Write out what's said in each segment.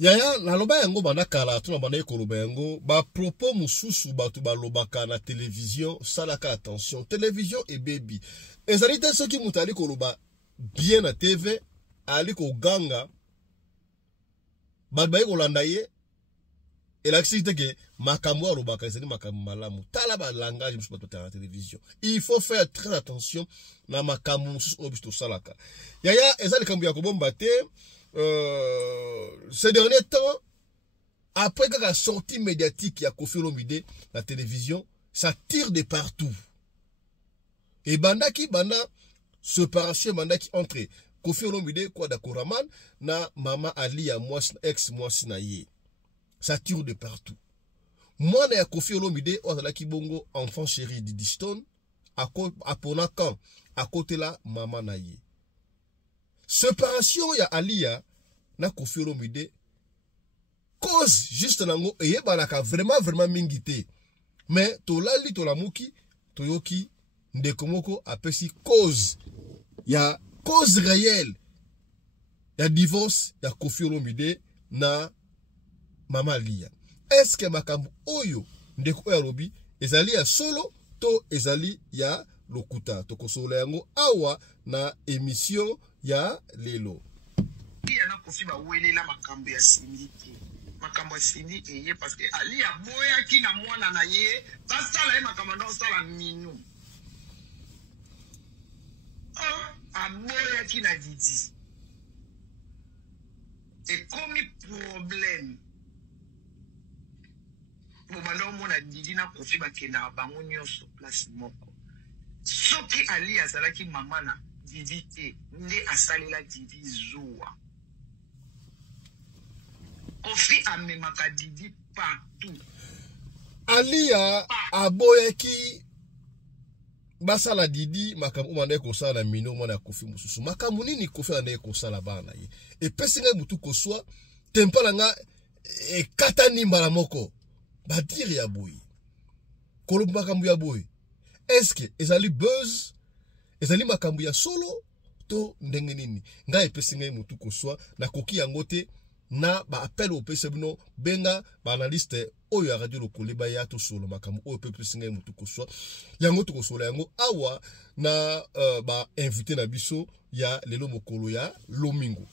Yaya na loba yango bana kala tuna bana ekoloba yango ba propos mususu batu ba lobaka na télévision salaka attention télévision et baby ezali te soki mutali koloba bien na TV ali ko ganga batu ba kolanda ye elakisite ke makambo ya lobaka ezali makambo malamu tala ba langage mususu batu na télévision il faut faire très attention na makambo mususu obisto salaka yaya ezali kambo ya kobomba te. Ces derniers temps, après que la sortie médiatique a Koffi Olomide la télévision, ça tire de partout. Et bandaki banda séparation bandaki entre Koffi Olomide quoi d'Akoraman na Mama Ali ya ex Mwasi na ye. Ça tire de partout. Moi na Koffi Olomide ozalaki bongo enfant chéri de Diston à Ponakan à côté là Mama na ye. Séparation ya Alia na Koffi Olomide cause juste nango eyebanaka vraiment mingité mais tolali tolamuki toyoki ndekomoko apesi cause réelle ya divorce ya Koffi Olomide na Mama Alia. Est-ce que makambo oyo ndeko ya lobi ezali ya solo to ezali ya lokuta tokosola yango awa na émission ya lelo yana Koffi ba welela makambo ya sindiki makambo ya sindiki eye parce que ali aboya ki na mwana na ye basala ye makambo ndo sala minu aboya ki na Didi et comme problème bobanda mona Didi na Koffi bakenda bango nyonso place moko soki ali azalaki mama na Didi te nde asalela Didi zuwa Koffi amemaka Didi partout Alia aboyaki basala Didi makambo mwana ekosala mino mwana Koffi mususu makambo nini Koffi ande ekosala bana ye epesinga mutu koswa tempala nga ekata nimbala moko badiri ya boy koloba makambo ya boy est-ce que ezali buzz ezali makambo ya solo to ndenge nini nga epesinga mutu koswa na koki yango te na ba appel au PCBno benga ba analyste oyo ya radio lokole ba ya to solo makambo oyo pepesinga mutu koswa yango to kosola yango awa na ba invité na biso ya lelo mokolo ya lomingo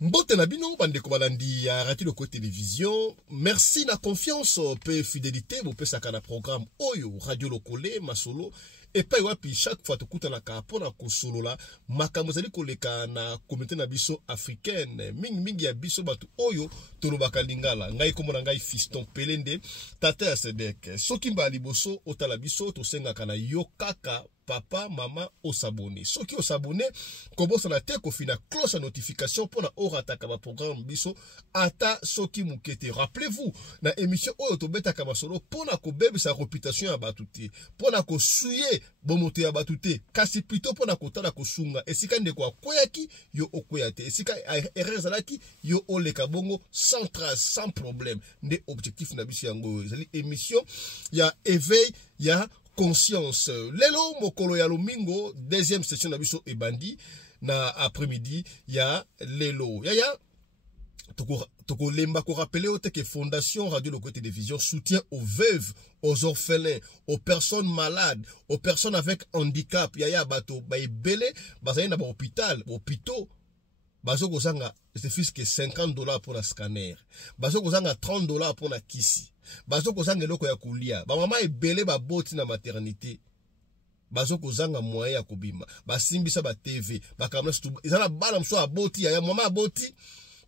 mbote na bino bandeko balandi ya radio lokole télévision merci na confiance pe fidélité bo pesaka na programme oyo radio lokole masolo et pas wapi chaque fois tokutana ka pona kosolola makambo zali koleka na communauté na biso africaine mingi ya biso batu oyo tolobaka lingala ngai komona ngai Fiston Pelende tata ya Sedek soki mba liboso otala biso tosengaka na yo kaka papa mama osabone soki osabone kobosa na te kofina cloche à notification pona orataka ba programme biso ata soki mukete rappelez-vous na émission oyo tobetaka masolo pona ko bebisa réputation ya batuté pona ko suye bomoto ya batuté kasi plutôt pona kotala kosunga esika ndeko akoyaki yo okoyate esika erreur zalaki yo oleka bongo sans trace sans problème nde objectif na biso yango ezali émission ya éveil ya conscience lelo mokolo ya lomingo deuxième session na biso ebandi na après-midi ya lelo yaya toko lemba ko rappeler au que Fondation Radio Lokole Télévision soutient aux veuves, aux orphelins, aux personnes malades, aux personnes avec handicap yaya bato ba ebele bazali na ba hôpitaux bazo kozanga c'est fils que $50 pour la scanner bazo kozanga $30 pour la kisi bazo kozanga eloko ya kulia ba mama ebele ba boti na maternité bazo kozanga moyen ya kobima basimbisa ba TV bakamna stuba ezala bala mso aboti ya mama aboti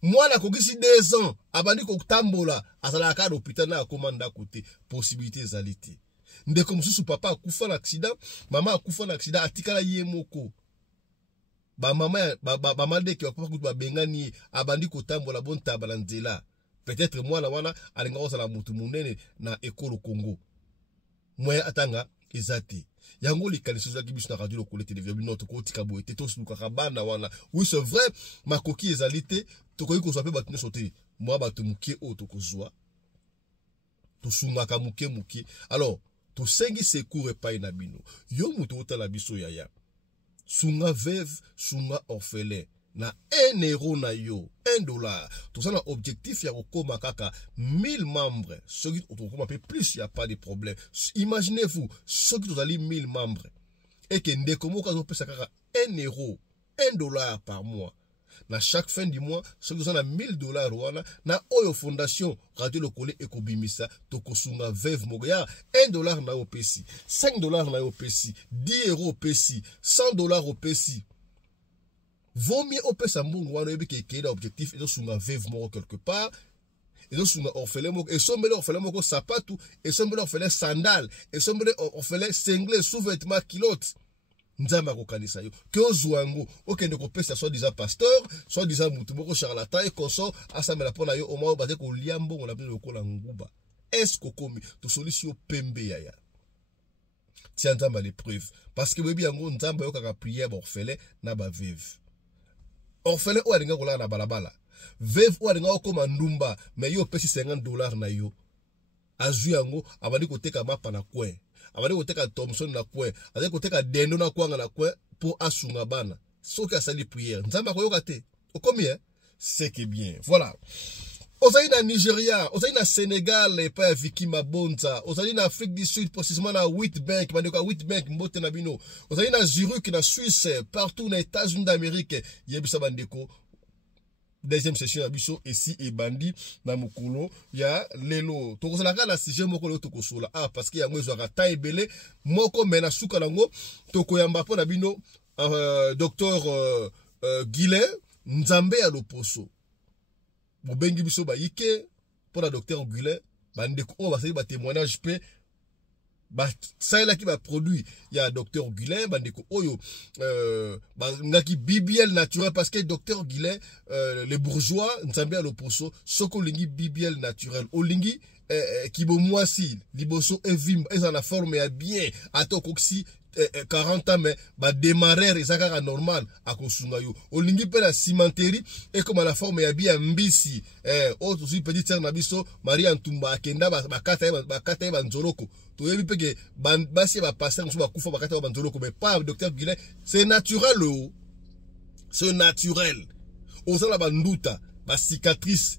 mwana kokisi 2 ans abandi kotambola azala ka hôpital na komanda côté possibilité ezalite ndeko mususu papa akufa na accident mama akufa na accident atikala ye moko ba mama ba mandeki wa papa kuba bengani abandi kotambola bon tabala nzela peut-être mwana wana alinga osala mutu munene na ekolo Congo moya atanga ezati yango likaliso za kibiso na radio lokole télévision notre côté kaboete to suka kabana wana oui c'est vrai makoki ezalite tokoyi ko sope batune sauter moi batu mukie o tokozwa to sunga ka mukie alors to sengi secours epai na bino yo mutu otala biso yaya sunga veuve sunga orphelin na 1 euro na yo, 1 dollar. Tout ça, na objectif, ya kokoma kaka 1000 membres. Ceux qui ont un peu plus, il n'y a pas de problème. Imaginez-vous, ceux qui ont 1000 membres, et que ndekomo kazo pesa kaka 1 euro, 1 dollar par mois. Na chaque fin du mois, ceux qui ont $1000 wana, na oyo fondation Radio Lokole ekobimisa, tokosunga veuve mogoya, $1 na opesi, $5 na opesi, 10 euros opesi, $100 opesi. Vaut mieux opesa mbungu wana yebi ke objectif et sunga veuve moko quelque part. Et sunga orphelin moko, et sombele orphelin moko sapatu, et sombele orphelin sandal, et sombele orphelin singlet, sous-vêtements, kilotes. Nzamba kokanisa yo ke ozwango okende kopesa soit disant pasteur soit disant mutu moko charlatan et consort asamela pona yo oma baze ko liambo on appelle lokola nguba est-ce kokomi to solution pembe yaya tia nzamba l'épreuve parce que webi yango nzamba yo kaka prière orphelin na ba veuve orphelin o alinga kola na balabala veuve o alinga okoma ndumba mais yo pesi $50 na yo azu yango abandi koteka mapa na coin abandi koteka Thompson na kwe abandi koteka dendo na kwanga na kwe pour asunga bana soki asali prière nzamba koyoka te okomi c'est que bien voilà ozali na Nigeria ozali na Sénégal et pas Vicky Mabonza ozali na Afrique du Sud précisément na Witbank bandeko Witbank mbote na bino ozali na Zurich na Suisse partout na États-Unis d'Amérique yebisa bandeko deuxième session abiso ici et bandi na mukolo ya lelo tokozalaka na sujet moko lelo tokosola parce que yango ezwaka ta ebele moko mena suka nango tokoyamba po na bino docteur Guilin Nzambe ya loposo bobengi biso bayike po na docteur Guilin bandeko o basali ba témoignage pe ça là qui va produit il y a docteur Guilin bandeko oyo ngaki BBL naturel parce que docteur Guilin les bourgeois nzambe à l'opposo soko lingi BBL naturel olingi kibo mwasi liboso evim eza na forme ya bien atokoksi 40 ans mais ba démarrer ezaka normal akosunga yo olingi pe la cimenterie et comme la forme ya bien mbisi autre aussi petite sœur na biso Maria Ntumba akenda bakata ba nzoloko to yebi peke basi ba passer nso ba kufa bakata ba nzoloko mais pas docteur Guilin c'est naturel c'est naturel osala ba nduta ba cicatrice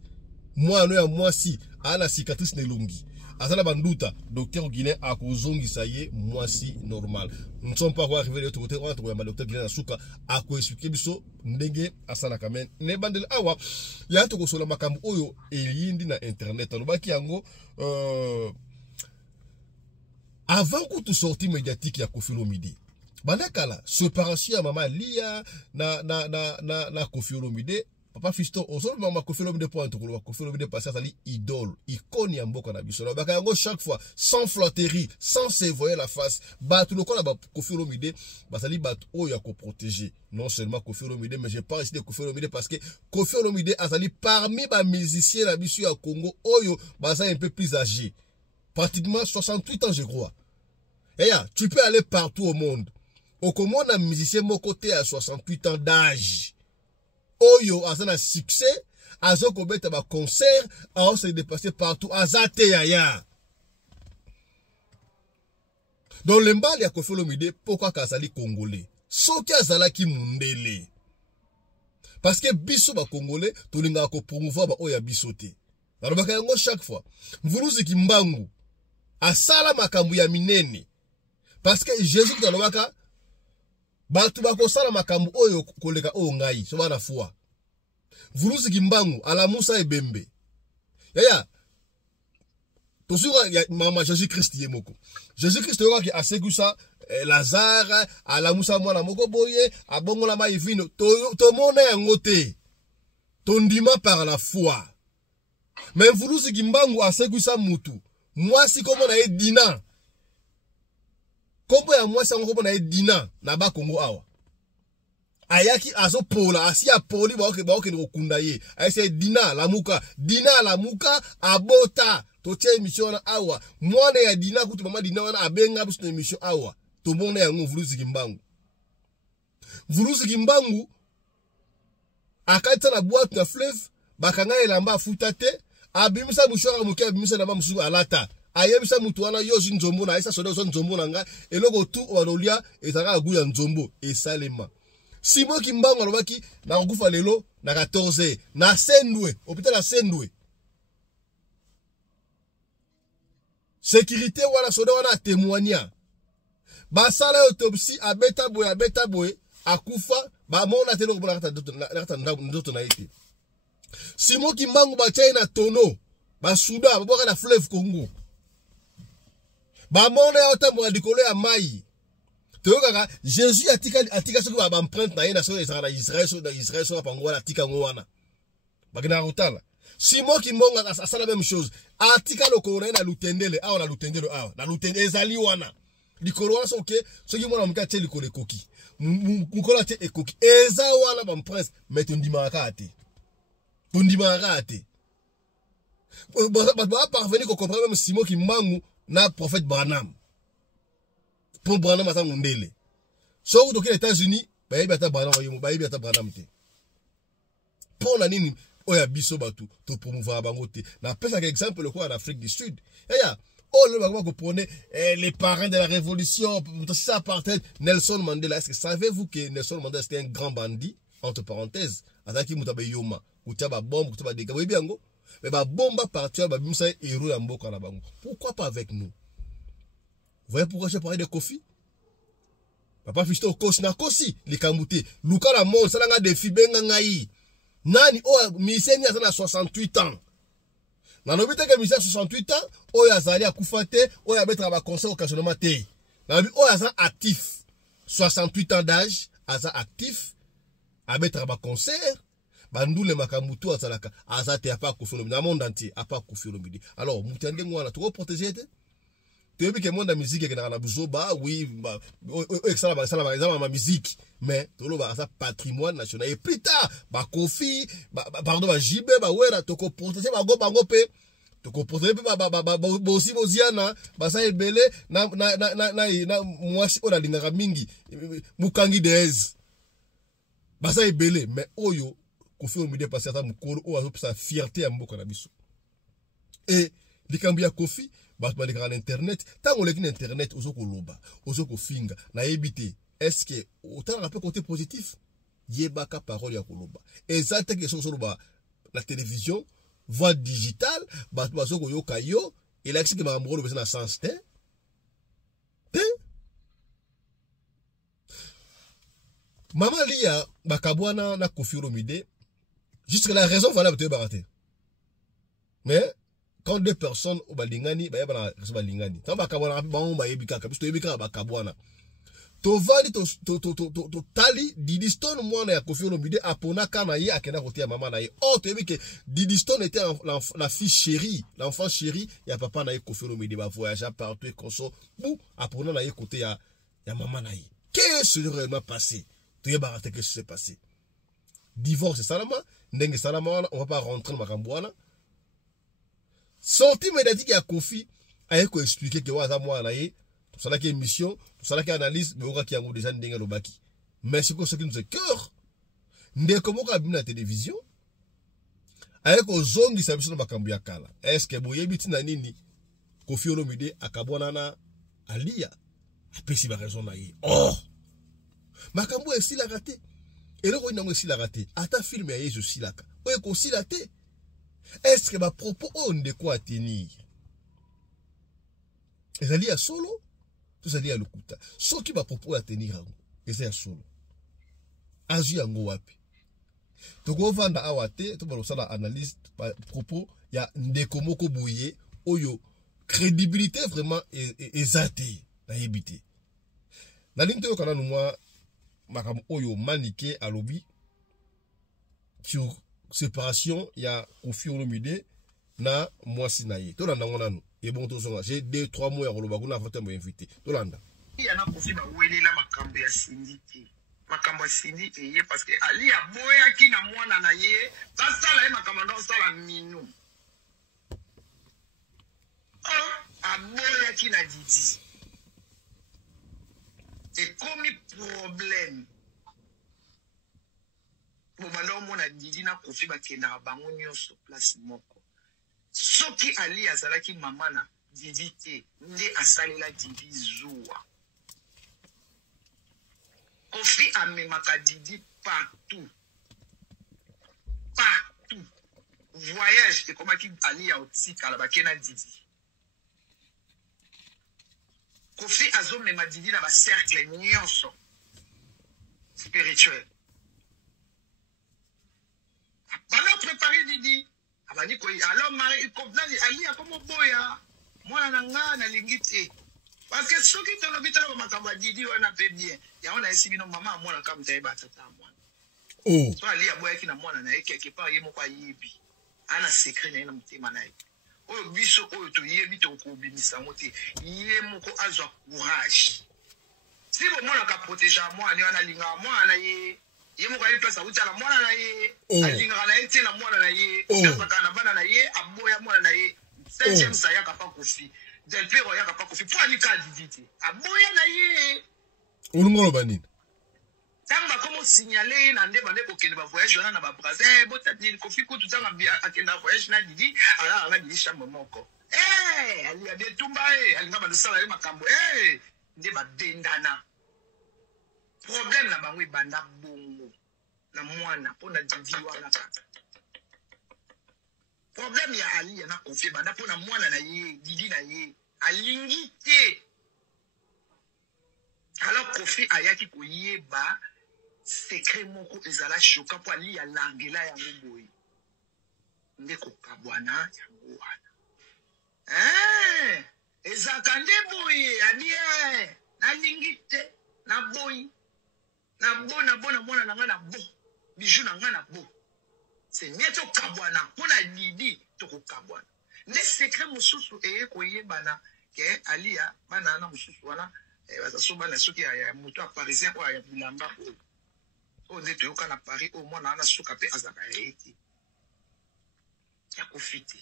moi no ya moi si ala cicatrice ne longi azala banduta docteur Guilin akozongisa ye mwasi normal nous ne sommes pas arrivés de l'autre côté on trouve docteur Guilin asuka ako expliquer biso ndenge asala kamen ne bandel awa ya to kosola makambo oyo elindi na internet alobaki yango avant que tu sorti médiatique ya Koffi Olomide bandakala séparation ya mama Lia na Koffi Olomide papa Fiston ozolo mama Koffi Olomide pour entokolo Koffi Olomide passer ali idole icône ya mboka na biso na bakango chaque fois sans flatterie sans se voir la face batu lokola ba Koffi Olomide basali batu oyo ko protéger non seulement Koffi Olomide mais je parle ici de Koffi Olomide parce que Koffi Olomide azali parmi ba musiciens na biso ya Congo oyo basa un peu plus âgé pratiquement 68 ans je crois et ya tu peux aller partout au monde au Congo na musicien mon côté à 68 ans d'âge oyo azana succès azo kobeta ba concert a se dépasser partout azate yaya dans le mbali ya Koffi Olomide pourquoi kazali congolais soki azalaki mundele parce que biso ba congolais tolinga ko promouvoir ba oya biso te alobaka yango chaque fois mvuluzi kimbangu asala makambu ya minene parce que Jésus alobaka batu bakosala makambu oyo koleka oyo ngai so bana foi vuluzi kimbangu ala Musa ebembe yaya tosura ya mama Jésus Christ yemoko Jésus Christ yoka ki asekusa Lazare ala Musa mwana moko boye abongola mai vino to mona yango te tondima par la foi mais vuluzi kimbangu asekusa mutu mwasi komo na edina kombo ya mwasi ngo komo na edina na ba Kongo awa ayaki azo pola asia poli ba oke ngokunda ye ayese dina la muka abota to tie émission na awa mwana ya dina kutu mama dina wana abenga biso na émission awa to mona yango vuluzi kimbangu akata na boîte na fleuve bakanga elamba futa te abimisa mushora muke abimisa na ba musu alata ayebisa mutu wana yozi nzombo na isa sodo nzombo na nga eloko tu walolia ezaka agu ya nzombo esalema Simon Kimbango alobaki na kufa lelo na 14 na Sendwe hôpital à Sendwe. Sécurité wala soda wana témoigna. Basala autopsie abeta boy akufa ba mona telo ko ndoto na ite. Simon Kimbango ba na tono ba souda ba boka na fleuve Congo. Ba mona ya otambo dikolo ya mai. Toyoka Jésus atika soki ba empreinte na ye na so Israël so pango na tika ngwana. Bakina rutala. Simon Kimbango asala même chose. Atika lokolo na lutendele awa na lutendele awa na lutendele ezali wana. Likolo wana soke soki mwana muka te likolo ekoki. Mukola te ekoki. Eza wana ba prince mais tondimaka ate. Tondimaka ate. Ba parvenir ko comprendre même Simon Kimbango na prophète Branham. Pour Branham ata ngundele. So ku les États-Unis, ba yebi ata Branham oyemo, ba yebi ata Branham te. Pour la nini oya biso batu to promouvoir bango te. Na pesa exemple le quoi en Afrique du Sud. Yaya, oh le bagwa ko prenez les parents de la révolution, ça apartheid Nelson Mandela. Est-ce que savez-vous que Nelson Mandela c'était un grand bandit entre parenthèses, ataki mutabe yoma, utaba bombe, utaba dégâts. Oui bien ngo. Mais ba bomba partir ba bimsa héros ya mboka na bango. Pourquoi pas avec nous? Vous voyez pourquoi j'ai parlé de Kofi? Papa Fisto Kosi na Kosi likambuté. Luka la mort salanga défi benga ngai. Nani o miseni azana 68 ans. Na nobita ke miseni 68 ans, o yazali akufa te, o ya betra ba conseil occasionnellement te. Na bi o yazana actif. 68 ans d'âge, aza actif. A betra ba concert. Bandule makambutu azalaka. Aza te apa Kofi Olomide na monde entier, apa Kofi Olomide. Alors, mutende ngwana to protéger te. Tu veux que le monde de la musique est dans la buzoba, oui, ça ma musique, mais tout le monde a patrimoine national. Et plus tard, bah Kofi, pardon, bah JB, bah ouais, là, tu peux protéger, bah go, tu peux protéger, bah aussi Mosiana, bah ça est belé, moi si on a l'ingara mingi, mukangi dez, bah ça est belé, mais oyo, Kofi Olomide passé à ta mukolo, ou à sa fierté à mboka na biso. Et likambia Kofi ba internet tant on leki internet ozoko loba ozoko finga na ebité est-ce que autant un peu côté positif yebaka parole ya koloba exacte que so loba la télévision voix digitale ba bazoko yoka yo et là que ba mbolo na sens te mama lia bakabwana na Kofi Olomide jusque la raison valable te barater mais quand deux personnes au balingani ba yaba na balingani tant ba kabwana ba on ba yebika ka biso yebika ba kabwana to vali to tali Didiston mwana ya Kofi Olomide apona kana ye akena kotia mama na ye oh to yebike Didiston était la fille chérie l'enfant chéri ya papa na ye Kofi Olomide ba voyager partout et conso pou apona na ye côté ya mama na ye qu'est-ce qui s'est passé to yeba raté qu'est-ce qui s'est passé divorce salama ndenge salama on va pas rentrer dans makambwana. Sorti médiatique ya Kofi a ko expliquer que waza moi na ye tout ça là qui émission tout ça là qui analyse mais on qui yango déjà ndenge lobaki mais c'est ce qui nous est cœur ndeko moko abina na télévision a ko zongi sabiso na makambo ya kala est-ce que boyebi tina nini Kofi Olomide akabona na alia apesi ba raison na ye oh makambo esi la raté et le ko ndongo esi la raté ata film ya Yesu silaka o ko silate. Est-ce que ma propos on de quoi tenir? Les alliés à solo, tous alliés à l'okuta. Ce qui ma propos à tenir, et à solo. Agi ango wapi. To go vanda awate, to balo sala analyse propos ya ndeko moko boye oyo crédibilité vraiment ezate na yebité. Na ligne to kana no moi makam oyo manike alobi sur séparation il y a Kofi Olomide na mwasi na ye tolanda ngona no et bon tozonga j'ai 2-3 mois ya koloba kuna afata mo invité tolanda ya na Kofi ba welela makambo ya sindite makambo ya sindi eye parce que ali aboya ki na mwana na ye basala ye makambo ndo sala minu aboya ki na Didi et comme problème Bobanda omona Didi na Kofi bakenda bango nyonso place moko. Soki ali azalaki mama na Didi te, nde asalela Didi zuwa. Kofi amemaka Didi partout. Partout. Voyage, et comment qu'il allait au Tika, là-bas, Kena Didi. Kofi Azo mema Didi dans ma cercle, nyonso. Spirituel. Pendant préparer Didi, alors Marie, Ali a comme boya, moi nanga na lingite. Parce que ceux qui t'ont l'habitude de m'accompagner Didi, on a fait bien. Il y a on a essayé de maman, moi la comme t'es battu à moi. Oh. Soit Ali a boya qui n'a moi na quelque part, il m'a pas yibi. Ana secret na mte manaï. Oh biso oh to yibi to ko bimisa moté. Yé moko azwa courage. Si vous moi la protéger moi, ni ana linga moi na yé. Yé moko ali place uta la moi na yé. Alinga na yé na moi na yé. Saka na bana na yé, aboya moi na yé. 5e saya ka pa Kofi. Del Pero ya ka pa Kofi. Pour ali ka divité. Aboya na yé. Ulungolo banini. Tanga comme signaler na ndé bande ko kende ba voyage na ba Brazil, bota ni Kofi ko tutanga akenda voyage na Didi, ala nga Didi chambre moko. Ali a bien tumba alinga ba sala makambo. Ndé ba bendana. Problème na bango banda bongo na mwana pona Didi wana kaka. Problème ya Ali ya na Kofi banda pona mwana na ye, Didi na ye, alingi te. Alors Kofi ayaki ko yeba secret moko ezala choka po Ali ya langela ya ngoboyi. Ndeko kabwana ya ngwana. Ezaka nde boye ali na lingite na boyi. Na bona mwana na nga na bo. Bijou na nga na bo. C'est nieto kabwana pona Didi to ko kabwana. Ne secret mususu ko yebana ke Ali ya bana na mususu wana bazasoba na soki ya moto parisien ko ya bilamba o de to kana Paris au moins na suka pe azaka eti ya kofiti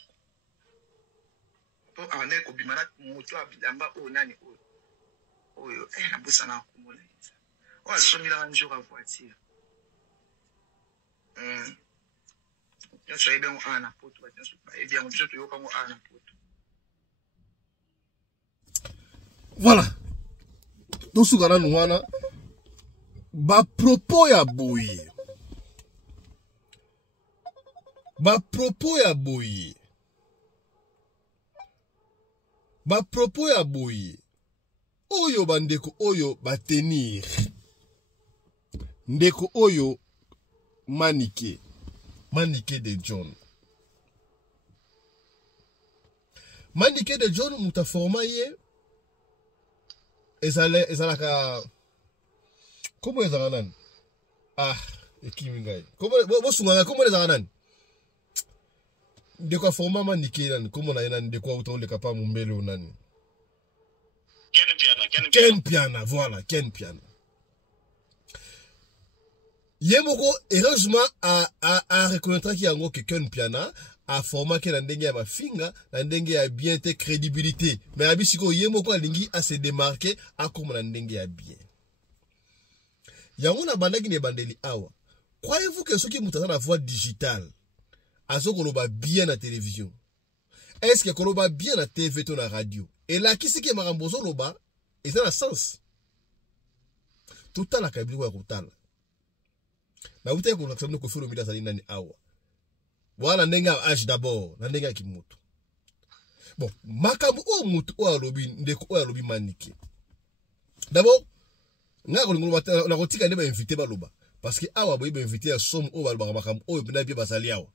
to ane ko bimana moto ya bilamba o nani oyo na busana kumona o asomila njoko ya voiture ya soyebe ngo ana poto ba tso ba ebia mo tso yo ka ngo ana poto. Voilà. Tosukana nuwana ba propos ya boye. Ba propos ya boye. Ba propos ya boye. Oyo bandeko oyo batenir. Ndeko oyo Manike. Manike de John. Manike de John mutaforma ye. Ezalaka. Comment ezalaka nani? Ekimi ngai. Comment sunganga comment ezalaka nani? Ndeko forma Manike nani? Comment na nani ndeko utole kapa mumbele nani? Ken Piana, voilà, Ken Piana. Yemoko, heureusement, a reconnaître qu'il y a un que Ken Piana a formé que l'endenge ya mafinga, l'endenge ya bien te crédibilité. Mais abisiko Yemoko alingi a se démarquer à comme l'endenge ya bien. Yango na bandaki ne bandeli awa. Croyez-vous que ceux qui moutent dans la voie digitale, à ce qu'on va bien à la télévision? Est-ce qu'on va bien à la TV ou à la radio? Et là, qui c'est qui m'a remboursé le bas? Et ça a sens. Tout à la kabili wa kutala. Na ute ko naksamno ko furo mida salina ni awa. Wala ndenga age d'abord, na ndenga kimoto. Bon, makabu o mutu o alobi ndeko o alobi Manike. D'abord, nga ko ngolo bata na kotika ndeba invité baloba parce que awa boyi ba invité ya somme o baloba makabu o bina bi basali awa.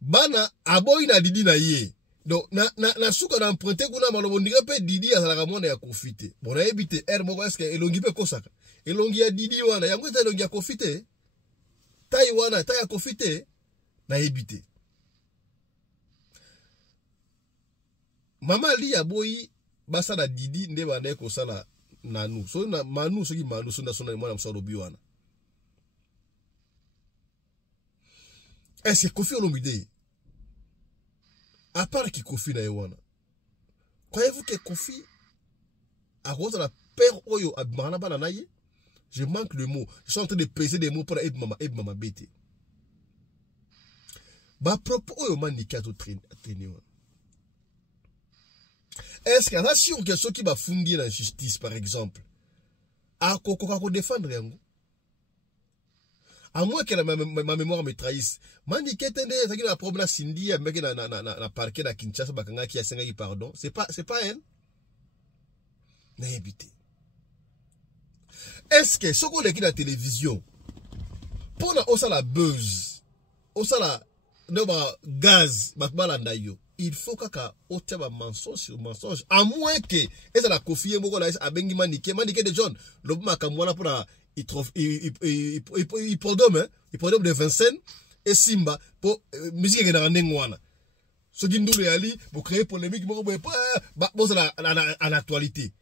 Bana aboyi na Didi na ye. Donc na suka na emprunté kuna malobo ndika pe Didi azalaka mwana ya kofite. Bona ebite moko est-ce que elongi pe kosaka. Elongi ya Didi wana yango eza elongi ya kofite. Tai wana tai ya kofite na ebite. Mama li ya boyi basa na Didi nde bana ko sala nanu. So na manu soki manu so na sona mwana msalo bi wana. Est-ce que Kofi Olomide? À part qui Kofi na yewana. Croyez-vous que Kofi à cause de la peur oyo abimana bana na ye? Je manque le mot. Je suis en train de peser des mots pour aider maman bête. Ba propos oyo Manike a tout traîné. Est-ce qu'il y a sûr que ceux qui va fonder la justice par exemple? akokoka ko défendre yango. À moins que ma mémoire me trahisse. Mandi ketende ezaki na problème na Cindy ameki na parquet na Kinshasa bakanga ki asengaki pardon. C'est pas elle. Na évité. Est-ce que ce qu'on a la télévision pour la buzz, la gaz, il faut que ba mensonge sur mensonge, à moins que et ça la confie moko la abengi manike de John le makamwana pour il prodome de Vincent et Simba pour musique na ndengwana so gindulu yali pour créer polémique moko ba en actualité.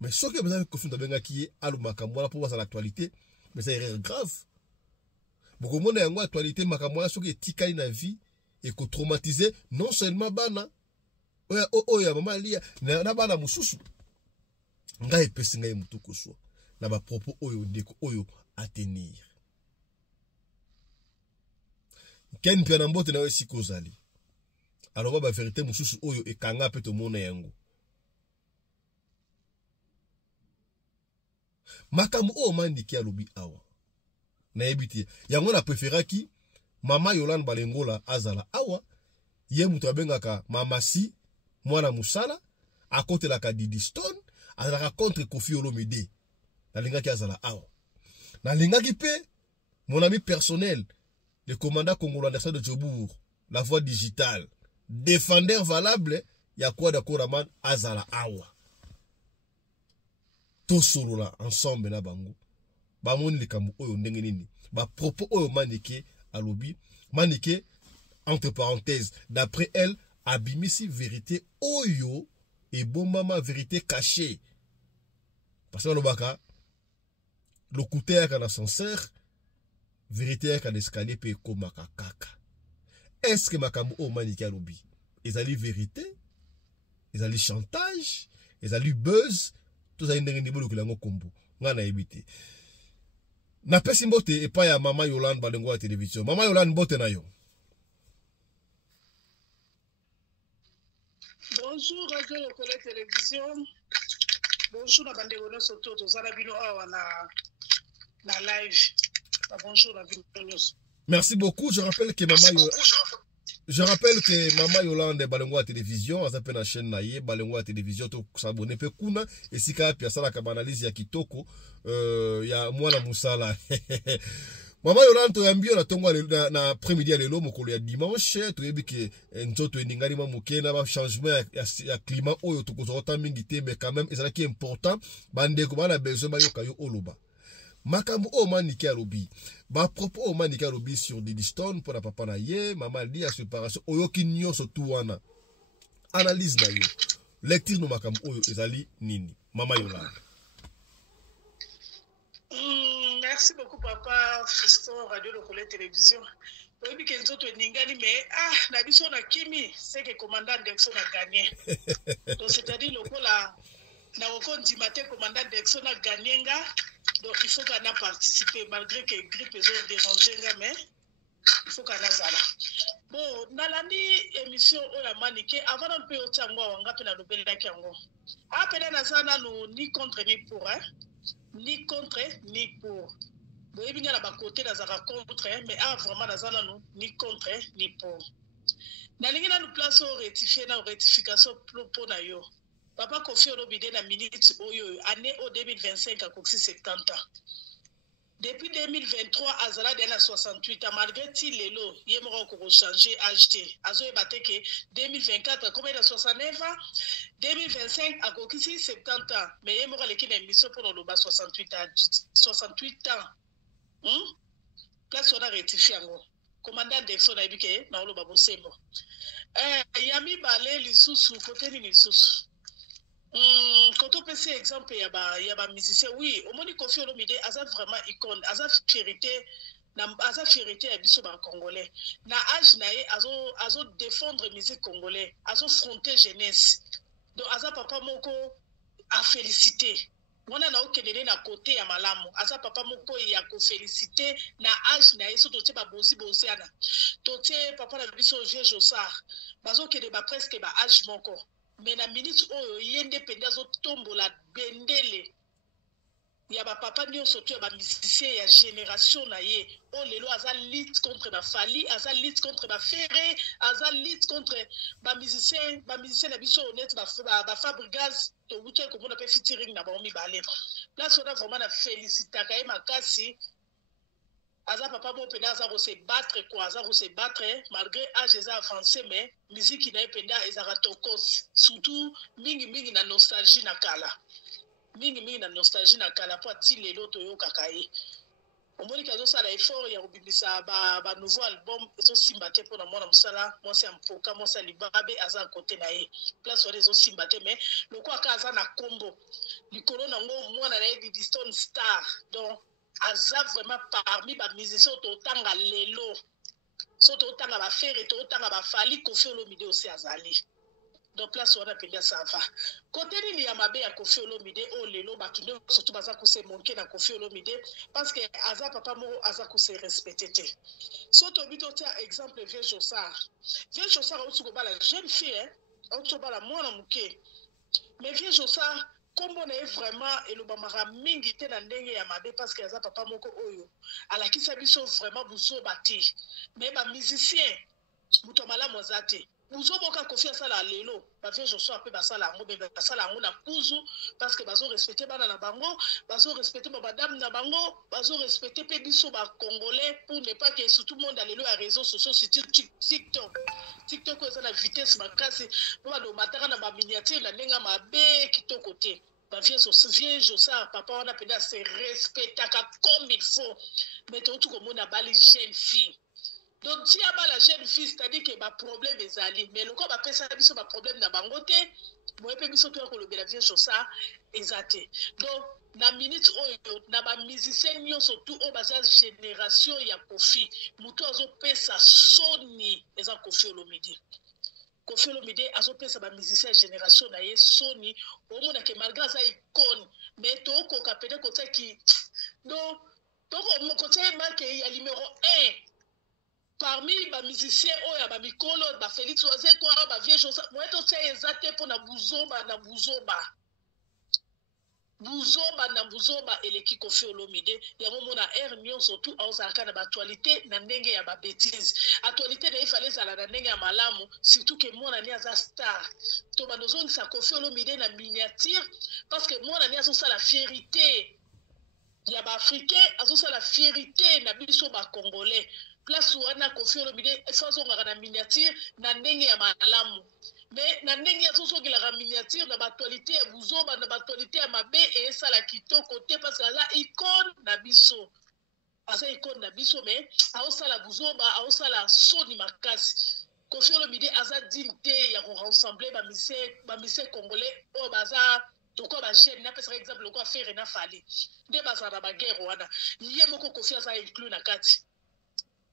Mais ce que vous avez confié dans qui est à l'Umakamwa pour voir l'actualité, mais c'est grave. Beaucoup de monde a une actualité, Makamwa, ce qui est tika na vie et que traumatisé, non seulement bana, oya maman lia, na bana mususu. Nga epesi nga mutuko so. Na ba propos oyo ndeko oyo à tenir. Ken pia na mbote na we sikozali. Alors ba vérité mususu oyo e kanga pe to mona yango. Makamu o mandiki alubi awa. Na ebiti. Yango na preferaki mama Yolande Balengola azala awa. Ye mutu abengaka mama si mwana musala akote la ka Didi Stone azala contre Kofi Olomide. Na lingaki azala awa. Na lingaki pe mon ami personnel le commandant congolais Anderson de Djobour, la voix digitale, défendeur valable ya kwa da Koraman azala awa. Solo là ensemble na bango ba moni likambo oyo ndenge nini ba propos oyo manike alobi manike entre parenthèses d'après elle abimisi vérité oyo et bon mama vérité cachée parce que lobaka le côté à l'ascenseur vérité à l'escalier pe komaka kaka. Est-ce que makambo oyo manike alobi ezali vérité ezali chantage ezali buzz tout ça ndenge ndibolo kilango kombo ngana ebité na pesi mbote epa ya mama Yolande Balengola télévision. Mama Yolande mbote na yo. Bonjour Radio Lokole télévision. Bonjour na bande gono soto to zala bino awa na live. Bonjour na bino. Merci beaucoup. Je rappelle que Mama Yolande Balengola télévision, a appelé la chaîne naie Balengola télévision, to s'abonner pe kuna et si ka pia sala ka analyse ya kitoko ya mwana musala. Mama Yolande to yambio na tongo na après-midi lelo mokolo ya dimanche to yebi ke nzoto endingari ma mukena ba changement ya climat oyo to kozota mingi te mais quand même ezala ki important bande ko bana besoin ba yoka yo oloba. Makambo o manike alobi ba propos o manike alobi sur Didi Stone pour la papa na ye mama li a séparation oyoki nyonso tu wana analyse na yo lecture no makambo oyo ezali nini mama Yolande. Merci beaucoup papa Fiston Radio Lokole télévision. Oyebi ke nzoto eningani mais na biso na kimi c'est que commandant Dexon a gagné. Donc c'est-à-dire lokola na okondi matin commandant Dexon a gagné nga. Donc il faut qu'on a participé malgré que grippe est dérangé mais il faut qu'on a zala. Bon, nalandi émission oya manike avant on peut otango wanga pe na lobela kango. Apena na sana no ni contre ni pour ni contre ni pour. Bon, il y a la côté dans un contre mais vraiment na sana no ni contre ni pour. Na lingina nous place au rectifier na rectification pour na yo. Papa Kofi Olomide na minute oyo année au 2025 à Coxy 70 ans. Depuis 2023 azala de na 68 ans malgré ti lelo yemoko ko changer âge azo ebate que 2024 comme il a 69 ans 2025 à Coxy 70 ans mais yemoko leki na émission pour le bas 68 ans. Place on a rectifié ngo. Commandant Dexon a dit que na lo babo sembo. Yami balé lisusu côté ni lisusu. Quand on peut faire exemple, il y a des musiciens, oui, au moins il confie au milieu, ça vraiment icône, ça fierté, ça fierté à biso ba congolais. Na âge naé, azo défendre musique congolais, azo fronter jeunesse. Donc ça papa moko a félicité. Mwana na okenene na côté ya malamu, ça papa moko ya ko félicité na âge naé so toté ba bozi ana. Toté papa na biso Vieux Jossard, bazo kene ba presque ba âge moko. Mais la minute où il y a indépendance au tombeau la bendele Il y a papa ni surtout ba musicien ya génération na ye on lelo aza lutte contre ba Fally aza lutte contre ba Ferré aza lutte contre ba musicien na biso honnête ba Fabregas to wuto ko mona pe featuring na ba mi balé place on a vraiment na féliciter ka e makasi aza papa mo pena aza ko se battre quoi aza ko se battre malgré âge eza avancé mais musique na ependa ezaka tokos surtout mingi na nostalgie na kala mingi na nostalgie na kala po ati lelo toyokaka ye omoni ka azosala effort ya kobimisa ba nouveau album ezosimba te mpona mwana mosala mwasi ya mpoka mwasi ya libabe aza kote na ye place wana ezosimba te mais lokola aka aza na kombo likolo nango mwana na ye Didiston Star donc aza vraiment parmi bamusicien totanga lelo so totanga ba Ferré totanga ba Fally Koffi Olomide aussi azali donc place wana penda ça va côté nini ya mabe ya Koffi Olomide o lelo bato nde surtout baza kose monke na Koffi Olomide parce que aza papa moko aza kose respecté te so tobi totia exemple Vieux Jossard auti kobala jeune fille auti kobala mwana moke mais Vieux Jossard kombo na ye vraiment elobamaka mingi te na ndenge ya mabe parce que aza papa moko oyo alakisa biso vraiment buzoba te mais bamusicien moto malamu aza te buzoboka Koffi asala lelo bavie Joshua mpe basala yango be basala yango na puzu parce que bazo respecter bana na bango bazo respecter babadame na bango bazo respecter pe biso ba congolais pour ne pas que surtout monde à lelo ya réseaux sociaux sur TikTok eza na vitesse makasi po bado mataka na ba miniature na ndenga mabe kitoko te bavie Joshua papa wana penda se respectaka comme il faut mais tout comme on a bali jeune fille. Donc si y a la jeune fille, c'est-à-dire que ma problème est ali, mais le corps va penser à biso ma problème na bangote, moi pe biso to ko le la Vieux Jossard ezate. Donc na minute oyo na ba musicien nyo surtout o baza génération ya Koffi, muto azo pesa soni eza Koffi Olomide. Koffi Olomide azo pesa ba musicien génération na ye soni, o mona ke malgré ça icône, mais to ko kapede ko ta ki donc to ko mo ko ta marque ya numéro 1 parmi les musiciens oya ba mikolo ba Félix Oze quoi ba Vieux Jossard moi to c'est exacté pour na buzoba eleki Koffi Olomide yango mona air nyon surtout ozalaka na actualité na ndenge ya ba bêtise actualité na ifale zala na ndenge ya malamu surtout que mona ni aza star to banozoni sa Koffi Olomide na miniature parce que mona ni azo la fierté ya ba africain azo la fierté na biso ba congolais place wana Koffi Olomide ezozonga na miniature na ndenge ya malamu mais na ndenge ya soso la miniature na actualité ya buzoba na actualité ya mabe et ça la kitoko te parce que la icône na biso asa icône na biso mais aosala buzoba aosala soni makasi Koffi Olomide aza dignité ya ko rassembler ba musiciens congolais o baza donc ba jeune na par exemple ko Ferré na Fally nde bazana ba guerre wana ye moko Koffi aza inclus na kati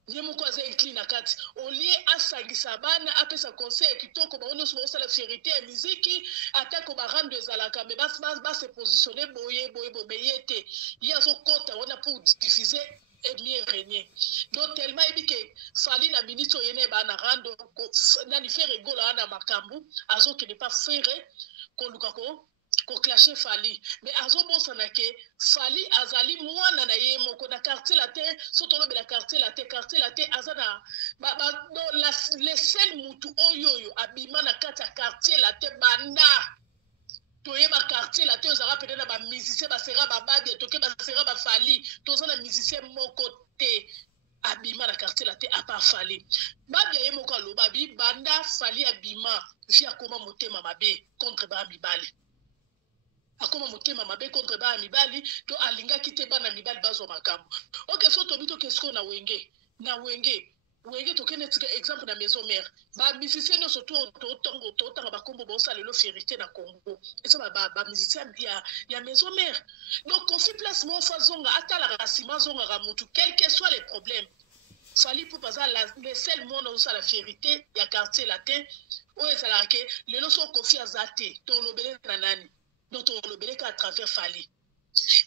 ye moko aza inclus na kati olie asangisa bana apesa conseil kitoko baono so la fierté ya musique atako ba rendre ezalaka mais bas se positionner boye yete ye azo kota wana pour diviser et mieux régner donc tellement ebike Fally na minute yene ba na rando na ni faire rigola na makambu azo que ne pas faire ko lukako ko clasher Fally mais azo bosana ke Fally azali mwana na ye moko na quartier latin soto lobe la quartier latin azana les sel mutu oyoyo abima na kati ya quartier latin banda toye ba quartier latin ozara pede na ba musicien ba sera ba babi toke ba sera ba Fally tozana musicien moko te abima na quartier latin a part Fally babi ye moko aloba bi banda Fally abima via koma motema mabe contre ba mibale akoma motema mabe contre ba mibali to alinga kite bana mibali bazo makambo okay so tobito kesko na wenge to kenetika exemple na maison mère ba musicien surtout to tanga ba kombo ba osala lo fierté na Congo et ça ba musicien ya maison mère donc Koffi place mo fazonga atala rasima zonga ga mutu quel que soit les problèmes Fally pour passer le seul monde où la fierté ya quartier latin où ezala ke lelo so Koffi azate to lobele na nani donc on le à travers Fally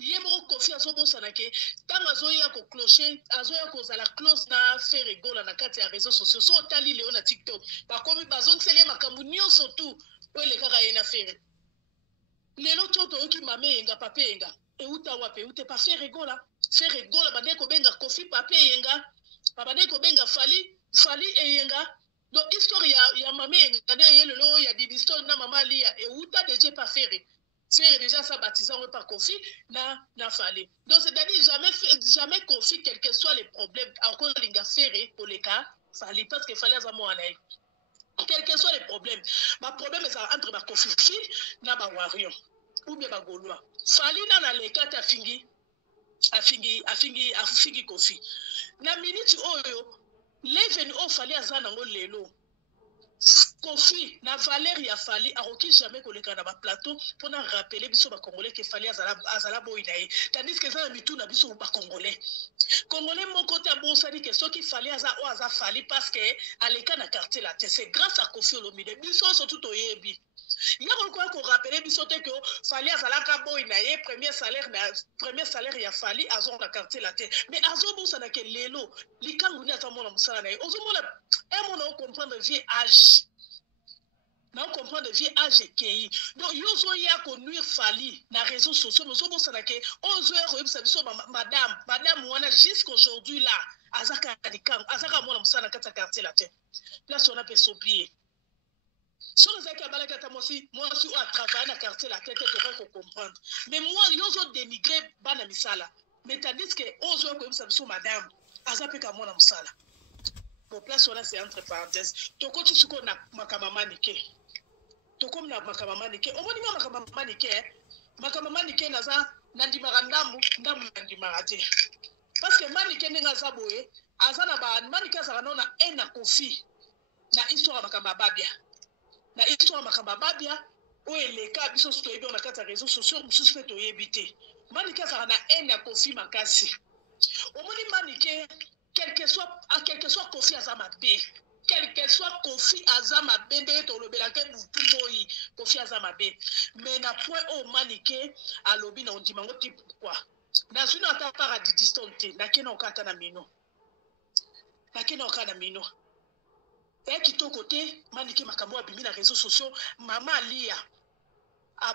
ye moko Koffi azobosana ke tanga azoya ko clocher azoya ko za la close na faire rigola na kati ya réseaux sociaux so tali leo na TikTok ba komi bazon sele makambu nyonso tout o le kaka ye na faire lelo toto yoki mame yenga pape yenga et uta wape ute pas faire rigola bande ko benga Kofi pape yenga bande ko benga fali yenga donc histoire ya mame yenga de yelo ya didiston na mama lia et uta déjà pas faire déjà ça baptisant par Kofi na fali donc c'est-à-dire jamais Kofi quel que soit les problèmes encore linga faire pour les cas fali parce que fallait à moi quel que soit les problèmes ma problème c'est entre ma Kofi na ba Warrior ou bien ba Gaulois fali na lekata afingi Kofi na minute oyo leven o fali azana ngo lelo Kofi na Valérie ya fali aroki jamais koleka na ba plateau pour na rappeler biso ba congolais que fali azala boinae tandis que ça mitu na biso ba congolais mon côté a bon ça dit que ce qui fallait aza fali parce que aleka na quartier la c'est grâce à Kofi Olomide biso surtout oyebi il y a encore qu'on rappelle biso te que fali azala ka boinae premier salaire ya fali azon na quartier la mais azo bon ça na que lelo likangu ni atamona musala na ozo mona on comprendre vie âge. On comprend de vie âge qui donc yozo ya ko nuire fali na réseaux sociaux nous sommes ça que 11h madame wana jusqu'aujourd'hui là azaka dikang azaka mona musana kata quartier la tête place on a peut s'oublier sur les zaka balaka ta moi si à travailler na quartier la tête tu peux comprendre mais moi yozo dénigrer bana misala mais tandis que 11h ko biso madame azaka ka mona musala. Bon, place là c'est entre parenthèses. Toko tu suko na makamama nike. Toko na makamama nike. Omoni makamama nike. Makamama nike naza nandimara ndamu nandimara te. Parce que manike nenga zaboye azana ba manike azana na ena Kofi na histoire makamba babia. Na histoire makamba babia o eleka biso sto ebi on akata réseaux sociaux mususu feto yebite. Manike azana na ena Kofi makasi. Omoni manike quel que soit Kofi Azama B, quel que soit Kofi Azama B, Kofi Azama B, mais na point au maniqué à lobby na on dit mango type pourquoi. Dans une attaque paradis distante, na kena okata na mino. Et qui ton côté maniqué makambo abimi na réseaux sociaux, maman lia.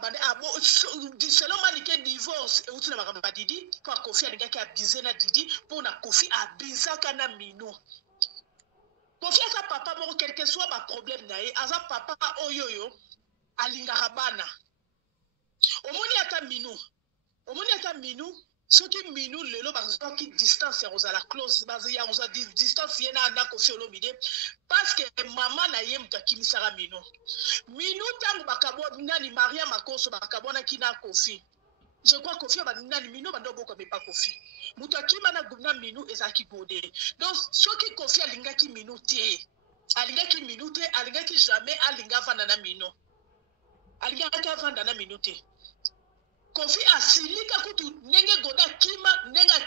Selon maniqué divorce et outil na makamba Didi pour Kofi alinga ki abize na Didi pour na Kofi abizaka na mino. Kofi asa papa moko quel que soit ba problème na ye asa papa oyoyo alinga rabana. Omoni ata minu soki minu lelo ba ki distance ya rozala close bazi ya roza distance yena na Kofi Olomide parce que maman na ye mutakimisaka minu tangu bakabo nani Maria Makoso bakabona kina Kofi je crois Kofi nani minu bando boko mais pas Kofi mutakima na gumna minu ezaki bode donc soki Kofi alingaki minu te alingaki jamais alinga vanda na minu alingaki vanda na minu te Kofi asilika kutu nenge goda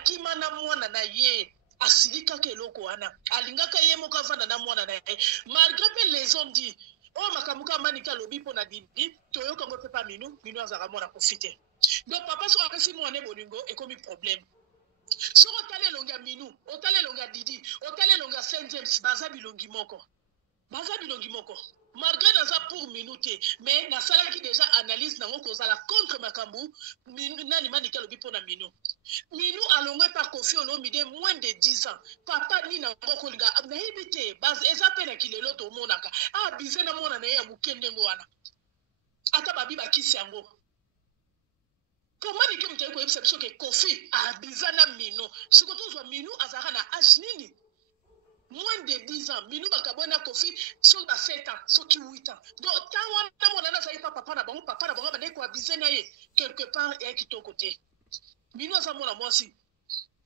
kima na mwana na ye asilika keloko wana alingaka ye moka vanda na mwana na ye malgré les hommes dit oh makamuka manika lobi pona Didi toyoka ngo pepa minu azaka mwana profiter donc papa so akasi mwana bolingo et comme problème so otale longa minu otale longa Didi otale longa Saint James baza bilongi moko malgré naza pour minute mais na sala ki déjà analyse nango kozala contre makambu nani manika lobi pona minu alongwe par Kofi Olomide moins de 10 ans papa ni na ngoko linga na hibite base ezape na kilelo to monaka bize na mona na ya mukende ngo wana ata babi bakisi yango comment ni ke muteko yebisa biso ke Kofi biza na minu sikoto zwa minu azaka na âge nini moins de 10 ans minu bakabona Kofi sur 7 ans sur 8 ans donc tant wana mona na sayi papa na bango bande ko abize na ye quelque part et qui ton côté minu za mona moi aussi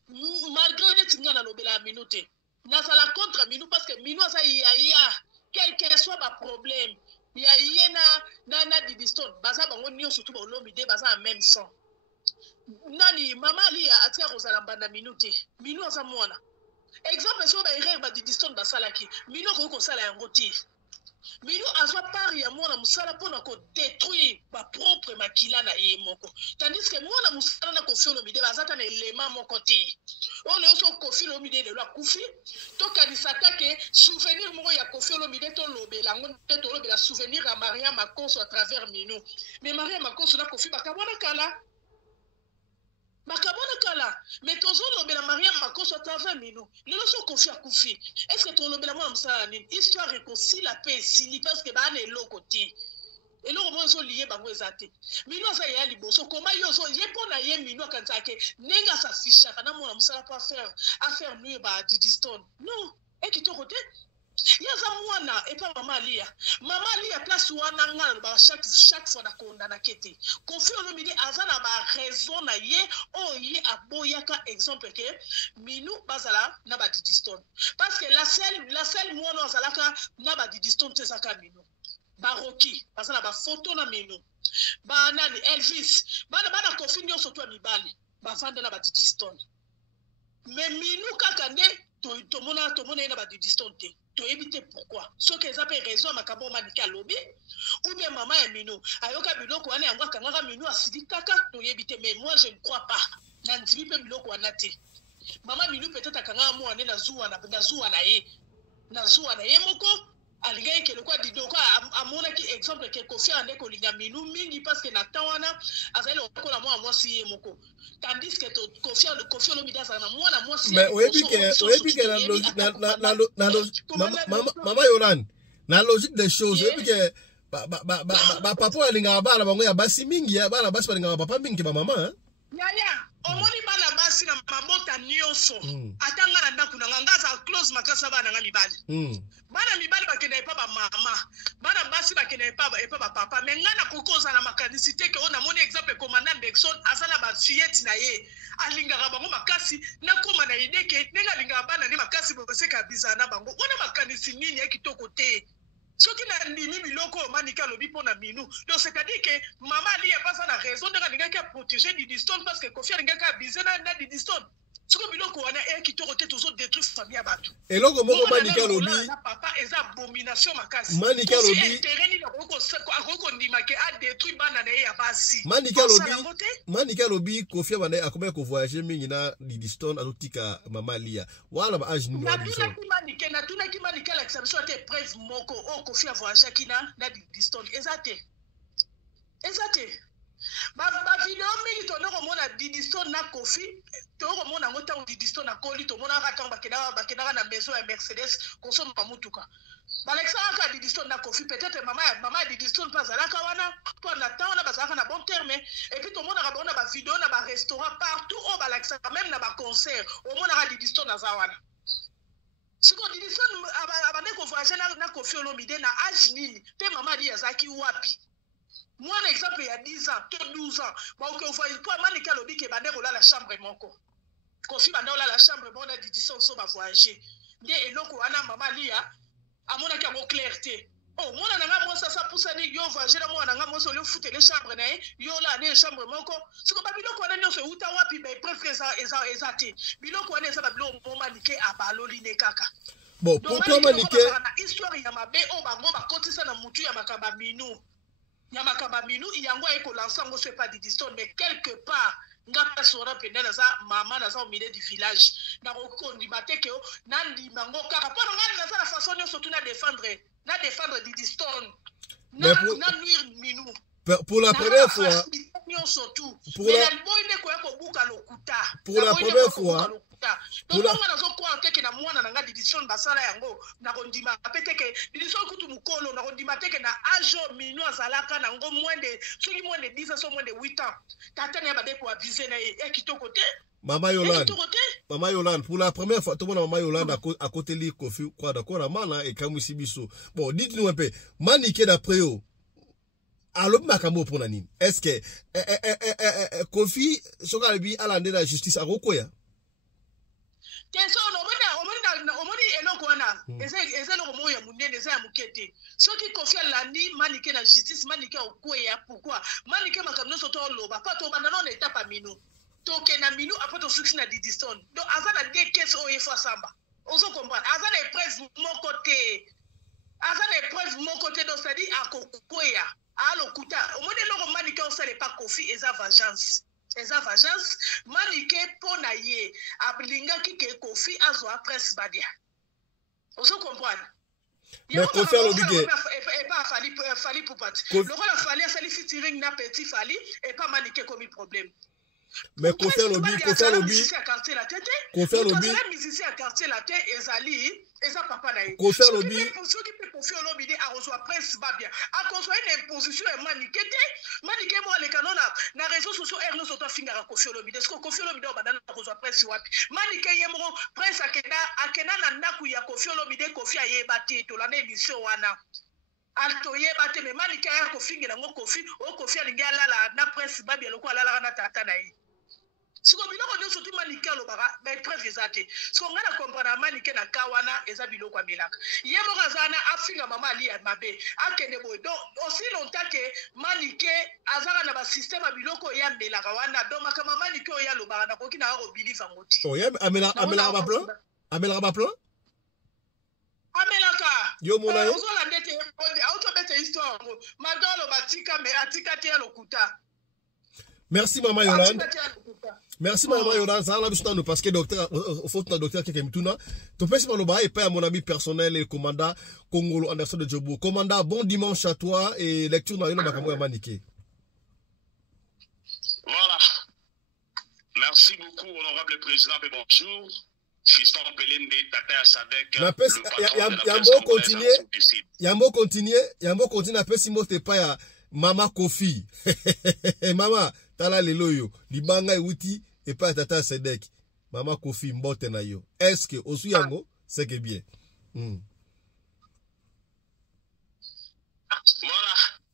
malgré les tinga na lobela minute na sala contre minu parce que minu za ya quel que soit ba problème ya yena na didiston baza bango nyo surtout ba Olomide baza en même sang nani mama ali atia kozala mbanda minute minu za mona exemple so ba erreur ba didiston basalaki minu ko sala yango ti minu azwa part ya mwana musala pona ko détruire ba propre makila na ye moko tandis que mwana musala na Kofi Olomide bazata na élément moko ti on le so Kofi Olomide de la kufi to kanisa take souvenir moko ya Kofi Olomide to lobela ngo to lobela souvenir à Maria Makoso à travers minu mais Maria Makoso na Kofi bakabona kala bakabona kala mais tozolobela Mariam Makoso ta 20 minutes lelo so Kofi akufi est-ce que tolobela mwana mosala nini histoire réconcilie la paix sili parce que bana eloko te eloko mo so lié bango ezate mino sa ya liboso koma yo so ye pona ye mino kanzake nenga sa ficha kana mwana mosala pas faire nuit ba Didiston non ekitoko te yaza mwana et pas maman lia place wana ngala ba chaque fois na kondana kete Kofi Olomide azana ba raison na ye o ye aboyaka exemple que minu bazala na ba Didiston parce que la seule mwana azalaka na ba Didiston te saka minu baroki bazala ba photo na minu ba nani Elvis bana Kofi nyo surtout mibali ba fanda na ba Didiston mais minu kaka nde to mona na ba Didiston te to éviter pourquoi ce que ça peut raison makabo manika lobby ou bien maman et minu ayoka biloko wana yango kangaka minu asidi kaka to éviter mais moi je ne crois pas na ndimi pe biloko wana te maman minu peut-être akanga mo ane na zuwa na ye moko alinga ke lokwa didoko amona ki exemple ke Kofi ande ko linga minu mingi parce que na tawana azali okola moi si ye moko tandis que Kofi Olomide azana moi si mais oyebi ke mama Yolande na logique des choses oyebi ke ba papa alinga bana bango ya basi mingi ya bana basi balinga papa mingi ba mama yaya omoni bana basi na mabota nyonso atanga na ndaku na ngaza close makasa bana nga mibali bana mibali bakenda epa ba mama bana basi bakenda epa ba papa mais ngana kokoza na makanisité ke ona moni exemple commandant Dexon asala ba fillette na ye alinga bango makasi na koma na ideke nenga linga bana ni makasi boseka bizana bango ona makanisi nini ya kitoko te soki na ndimi biloko manika lobi pona minu donc c'est-à-dire que maman ali a pas la raison de nga protéger Didiston parce que Kofi nga ka bizena na Didiston soko biloko wana kitoko te toujours détruire famille abatu eloko moko manika lobi na papa eza abomination makasi manika lobi terrain na koko ndima ke a détruire bana na ya basi manika lobi Kofi bana akoba ko voyager mingi na Didiston alotika mama lia wala ba age ni na tuna ki manika la kisabiso te preuve moko o Kofi voyager kina na Didiston ezate ba video mingi to ndoko mona Didiston na Kofi to ko mona ngota Didiston na Koli to mona ka bakena na maison ya Mercedes konso mamutuka Alexandre ka Didiston na Kofi peut-être maman Didiston pas alaka wana to na taona bazaka na bon terme et puis to mona ka bona ba video na ba restaurant partout au Alexandre même na ba concert au mona ka Didiston na zawana siko Didiston abane ko voyager na Kofi Olomide na âge nini pe maman ali yazaki wapi. Moi, un exemple, il y a 10 ans, 12 ans, bon, que vous voyez, pour Manika Lobi qui est bandé la chambre et mon co. Kofi bandé la chambre, bon, on a dit, on va voyager. Bien, et donc, on a maman lia, à mon avis, à clarté. Oh, moi, on a moi, ça pousse à yo voyager, moi, on a moi, on fout les chambres, yo là, les chambres, mon co. C'est comme bilo qu'on a nous, c'est Outawa, puis, ben, presque, exacté. Bilo qu'on a ça, bilo, mon maniqué, à baloli, ne kaka. Bon, pourquoi maniqué? Histoire, il y a ma bé, oh, bah, bon, bah, côté ça, na moutu, il y a ma kabamino. Yamakaba minu yango eko lansango c'est pas Didiston mais quelque part ngapa sora pendela za mama na za au milieu du village na rokondi mateke nandi mango kaka pour ngani na za la façon yo surtout na défendre Didiston na nuire minu pour la première fois pour la première fois donc on a zo quoi que na mwana na ngadi Didiston basala yango na kondima peteke Didiston kutu mukolo na kondima teke na ajo minu azalaka na ngo moins de 10 ans moins de 8 ans tatane ya bade ko aviser na e kitoko te Maman Yolande, pour la première fois, tout le monde Maman Yolande à côté de Kofi, quoi d'accord, à Mana et Kamousi Bisso. Bon, dites-nous un peu, Maniké d'après eux, alors Makamo pour Nanine, est-ce que Kofi, Sokalibi, à l'année de la justice à Rokoya? omoni eloko wana eza eloko moko ya monene eza ya moke te soki Kofi alandi Manike na justice Manike okweya pourquoi Manike makambo nyonso to oloba pa tobanda na étape ya minu toke na minu après tosuki na Didiston donc aza na deux caisses oyo efo asamba ozo comprendre aza na épreuve moko te donc c'est-à-dire akokweya alokuta omoni eloko Manike osala pa Kofi eza vengeance Manike pona ye ablingaki ke Kofi azwa presse badia ozo comprendre mais Kofi alobike et pas fali poupat le rôle fali asali featuring na petit fali et pas Manike comme problème Mais Kofi Alobi, musicien à quartier la tête. Musicien à quartier la tête, Ezali, Eza papa naïe. Kofi Alobi. Ceux qui peuvent Kofi Alobi dit à reçoit presse babia. À construire une imposition et maniquete. Maniqué moi les canons na réseaux sociaux erno soto finga à Kofi Alobi. Est-ce que Kofi Alobi doit badana reçoit presse wapi? Maniqué yemro presse akena na naku ya Kofi Alobi de Kofi ayebati to la émission wana. Alto yebati me maniqué ya Kofi ngela ngo Kofi o Kofi alingi alala na presse babia loko alala na tata naïe. Si on biloko nyo sotu manike alobaka ba preuve ezate so ngana comprendre manike na kawana eza biloko amelaka ye moko azana afinga mama ali ya mabe akende boy donc aussi longtemps que manike azaka na ba système biloko ya melaka wana donc makama manike o ya lobaka na koki na ro believe ngoti oh ya amelaka ba plan amelaka yo mona yo ozola ndete auto bete histoire mandolo batika me atika te lokuta. Merci Maman Yolande. Merci Maman Yolande. Ça va parce que docteur, faut que docteur qui est mituna. Tu peux me le et pas à mon ami personnel et commandant Congolo Anderson de Djobo. Commandant, bon dimanche à toi et lecture dans une makambo maniqué. Voilà. Merci beaucoup honorable président et bonjour. Fiston Pelende Tata Sadek. Yambo continuer après si moi t'es pas ya Mama Kofi. Mama tala lelo yo libanga iwuti et pas Tata Sadek. Mama Kofi mbote na yo. Est-ce que osu yango c'est que bien. Voilà.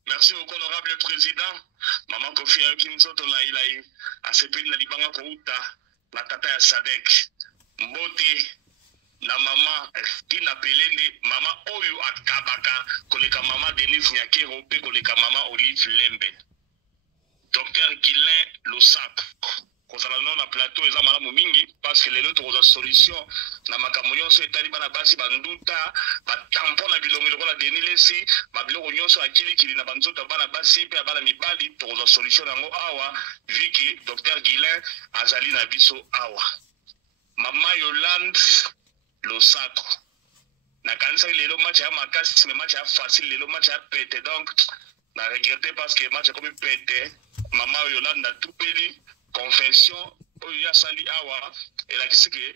Merci beaucoup honorable président. Mama Kofi a kinzoto la ilaï a sepeli na libanga ko uta la Tata Sadek. Mbote na mama Tina Pelende mama oyo akabaka koleka mama Denise Nyakero pe koleka mama Olive Lembe. Docteur Guilain Losak kozala na plateau eza malamu mingi parce que lelo tokoza solution na makambo nyonso etali bana basi banduta batampo na bilongo lokola Denis Lesi babiloko nyonso akilikili na banzoto bana basi pe bana mibali tokoza solution yango awa viki Docteur Guilain azali na biso awa. Mama Yolande Losako na kanisa lelo match ya makasi mais match ya facile lelo match ya pete donc na regretter parce que match comme pete Mama Yolande na tupeli confession oyo ya sali awa et la que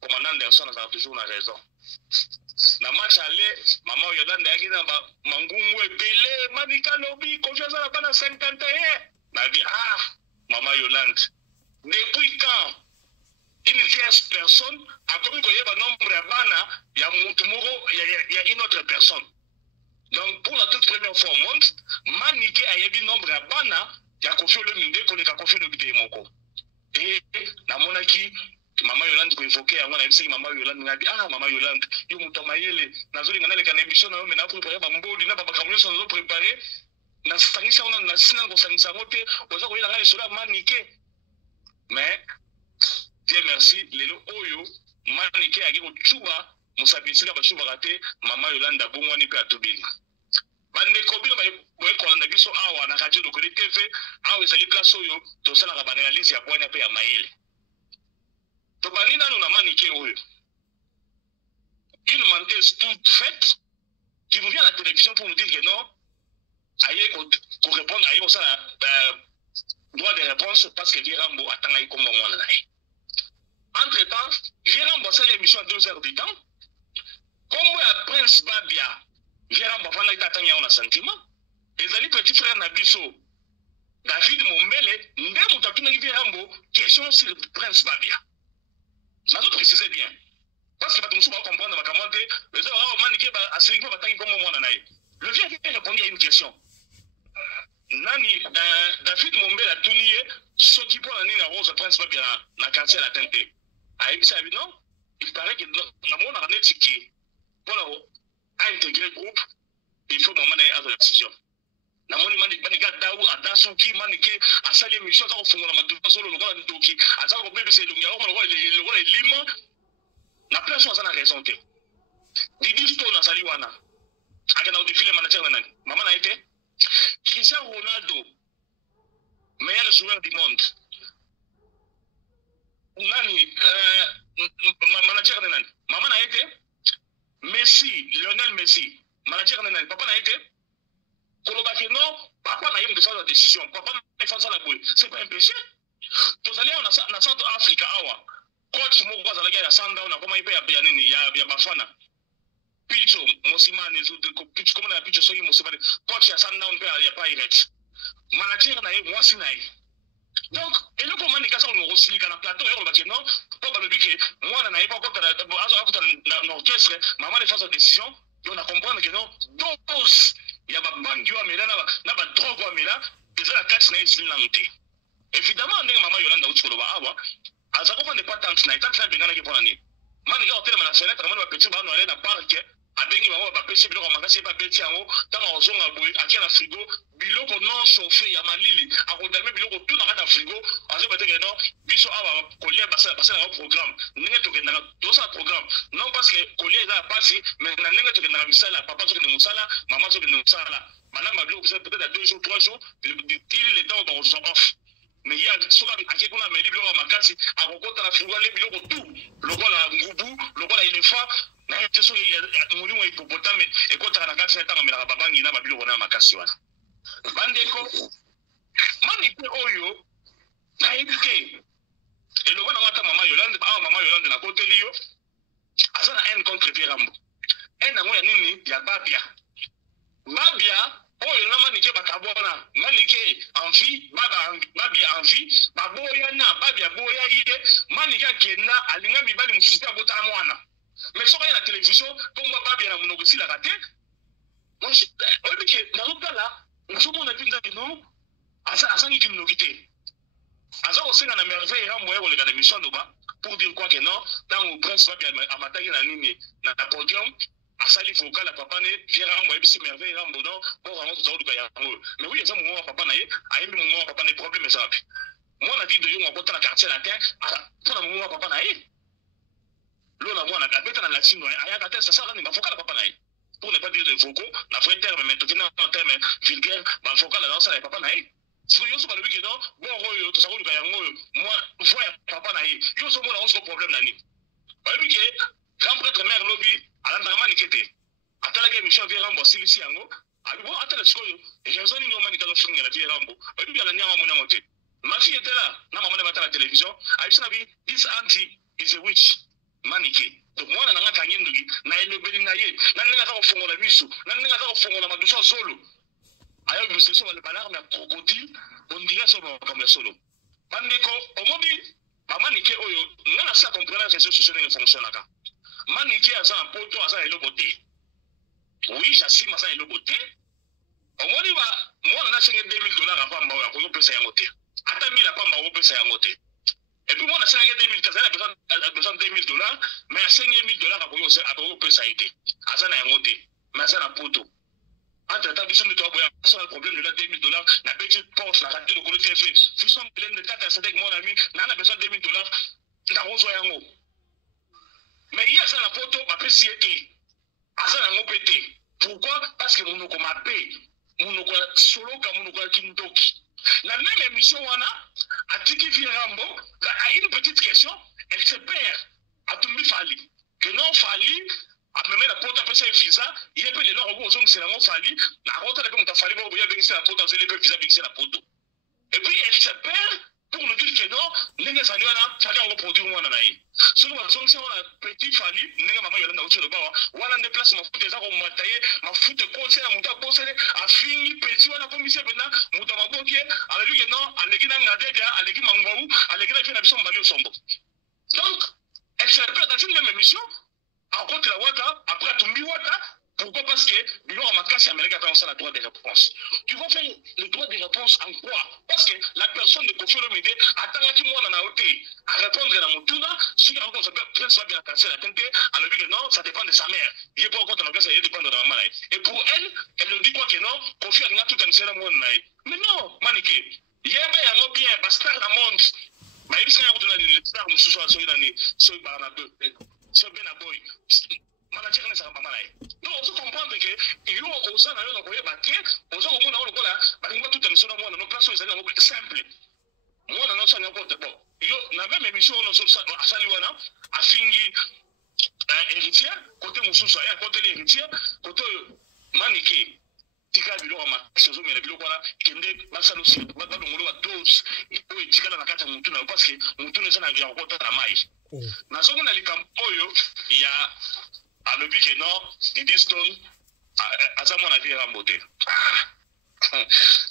commandant Anderson a toujours na raison na match aller Mama Yolande yaki na mangungu ebele manika lobi confiance na bana 51 na dit Mama Yolande depuis quand une tierce personne a commis un nombre de bana, il y a une autre personne. Donc, pour la toute première fois au monde, Maniké a eu un nombre de bana, il y a confié le minde, qu'on a confié le bidé moko. Et, la monarchie, Maman Yolande, qu'on évoquait, on a dit, Maman Yolande, on a dit, Maman Yolande, il y a un tamayele, nazoli, on a les cannébichons, mais on a préparé, on a pas camion, on a préparé, na sangisa, on a sinan, on sangisa, on a les soldats Maniké. Mais, Dieu merci, lelo oyo Maniké agi ko chuba musabisika ba chuba kate Mama Yolande bongwani pe atobeli. Bande ko bino ba boye ko landa biso awa na radio Lokole TV awa ezali place oyo to sala ka banalize ya bwana pe ya mayele. To banina no na Maniké oyo. Une menteuse toute faite qui nous vient à la télévision pour nous dire que non, aye ko répondre aye ko sala droit de réponse parce que Virambo atanga ikomba mwana nae. Entre-temps, j'ai remboursé l'émission à 2 heures du temps. Comme le prince Babia, j'ai remboursé un sentiment. Les amis petit frère Nabiso, David Mombele, nous avons question sur le prince Babia. Je vais préciser bien. Parce que nous devons comprendre ma commande, les gens maniqué à ce niveau, comme moi. Le vieux qui répondit à une question. Nani, David Mombele a tout nié, ce qui prend la ligne à Rose, prince Babia, na quartier à la tente. Non, il paraît que dans mon année ticket, pour intégrer le groupe, il faut demander à la décision. Na moni maniga daou adasuki manike asali mission za kufungula maduka solo lokola ndoki azaka ko bebese lungi ako lokola lima na place on a raison te Didi Stone asali wana akana au défilé manager nani mama na été Cristiano Ronaldo meilleur joueur du monde nani manager nani mama na été Messi Lionel Messi manager nani papa na été Kolobaki non papa na yem de faire la décision papa na fait ça la boule c'est pas un péché tozali awa na South Africa awa coach moko azalaki ya Sundown akoma ipe ya nini ya Bafana Picho Mosimane Picho komona ya Picho soki Mosimane coach ya Sundown pe ya Pirates manager na ye mwasi na ye donc eloko mani kasa ko ngosilika na plateau yo ba non po ba lobike mwana na ye pa kota na orchestre maman les phases de décision on a comprendre que non dose ya ba bangi wa mela na ba drogue wa mela déjà la catch na ici na noté évidemment ndenge maman Yolanda utiko ba awa azako fande patente na itante na bengana ke ponani mani ka hotel na fenêtre mani ba petit ba no aller na parc abengi bango ba pesi biloko makasi pa beti yango tanga ozonga boye akia na frigo biloko non chauffé ya malili akodame biloko tout na kata frigo azo bateke non biso awa collier basa na programme ndenge tokenda to sa programme non parce que collier za passer mais na ndenge tokenda misala papa tokenda musala maman tokenda musala madame biloko peut-être à 2 jours 3 jours le temps on se off mais il y a soka akekuna meli biloko makasi akokota na frigo le biloko tout lokola ngubu lokola éléphant na teso mulimo hippopotames ekota na kati na tanga mela babangi na babiloko na makasi wana bandeko manike oyo na ebike eloko na ngata mama Yolande na koteli yo azana un contre Pierambo nango ya nini ya babia oyo na manike bakabona manike envie babia envie baboya na babia boya ide manike akenda alinga mibali mususu abota mwana mais soka na télévision comme babia na monoko sila kate moi oyo ke na lokala nzomona pinda non asangi kimnokite aza osenga na merveille rambo ya kolega na mission loba pour dire quoi que non dans prince babia amataki na nini na podium asali vocal la papa ne Pierre Rambo ebisi merveille Rambo non pour vraiment tout ça yango mais oui ça mon papa na ye ayemi mon papa ne problème ça moi na dit de yo ngota na quartier latin pour na mon papa na ye lo na mwana abeta na latino aya ka test ça ni ba vocal papa na ye pour ne pas dire de vocaux na vrai terme mais tout en terme vulgaire ba vocal dans ça papa na ye si yo so ba le week non bon royo to ça ko yango moi voix papa na ye yo so mona on se problème na ni ba le week grand prêtre mère lobby alanda manikete atalaka émission via Rambo silisi yango alibo atala sikoyo raison ni ngoma nikalo finga la via Rambo babi ala nyama mona ngote ma fille était là na maman na batala télévision aisha bi this auntie is a witch manike donc mwana nanga kanyendugi na elobeli na ye na ninga za kufongola biso na ninga za kufongola madusa solo ayo biso so ba l'arme à crocodile on dirait so ba comme solo bandeko omobi manike oyo ngana sa comprendre que ce social ne fonctionne pas manike aza un poto aza eloko te oui j'assume aza eloko te omoni ba mwana na senge $2000 apamba oyo akopesa yango te ata 1000 apamba akopesa yango te et puis mwana senge 2000 kazala besoin $2000 mais senge $1000 akopesa ete aza na yango te mais aza na poto entre temps biso nito aboya ça problème de la $2000 na petit poste na radio de collectif fusion plein de tata avec mon ami na besoin $2000 ndakozo yango mais il y a ça la photo ma péciété azana ngopete pourquoi parce que monoko mapé monoko solo ka monoko kindoki la même émission wana atiki Rambo a une petite question elle se perd a tumbi fali que non fali a même la porte après ça visa il est peu les loro aux hommes c'est la fali la rota comme ta fali boya bengisa la porte c'est les visa bengisa la photo et puis elle se perd pour nous dire que non nenga fali wana fali on produire mwana na ye solo bazong se wana petit fali nenga mama Yolanda utilo bawa wana de place mafuta za ko mataye mafuta ko se na muta ko se afingi petit wana commissaire bena muta maboke alalu que non aleki na ngadeja aleki mangwawu aleki na pena biso mbali osombo donc elle se perd dans une même émission en contre la wata après tumbi wata. Pourquoi? Parce que Bilor Amakasi Amérique a ça le droit de réponse. Tu vas faire le droit de réponse en quoi? Parce que la personne de Kofi Olomide attend qu'il moi en a ôté à répondre à mon tour. Si on s'appelle Prince Fabien a cassé la tête, elle dit que non, ça dépend de sa mère. Il n'est pas encore dans la place, ça dépend de la maman. Et pour elle, elle ne dit quoi que non, Kofi a tout un seul monde. Mais non, Maniké, il y a un bien, bastard dans le monde. Mais il s'est rendu dans les stars, nous sommes sur l'année, sur le barnabeu, sur le benaboy. Manager ne sera pas mal. Donc, on se comprend que il y a aussi un autre côté bâti, on se comprend dans le cas là, parce que tout un seul mois, nos places sont simples. Moi, dans notre n'importe quoi. Yo, la même émission, on se à Saliwana, à Fingi, héritier, côté Moussoussa, côté l'héritier, côté Maniké. tika biloko makasi ozomela biloko wana kende basala osi balongolo badose oyo etikala na kati ya mutu na yo parce que mutu eza na ya kokota na mai nazongi na likambo oyo ya alobi ke non Didi Stone aza mwana vie Rambo te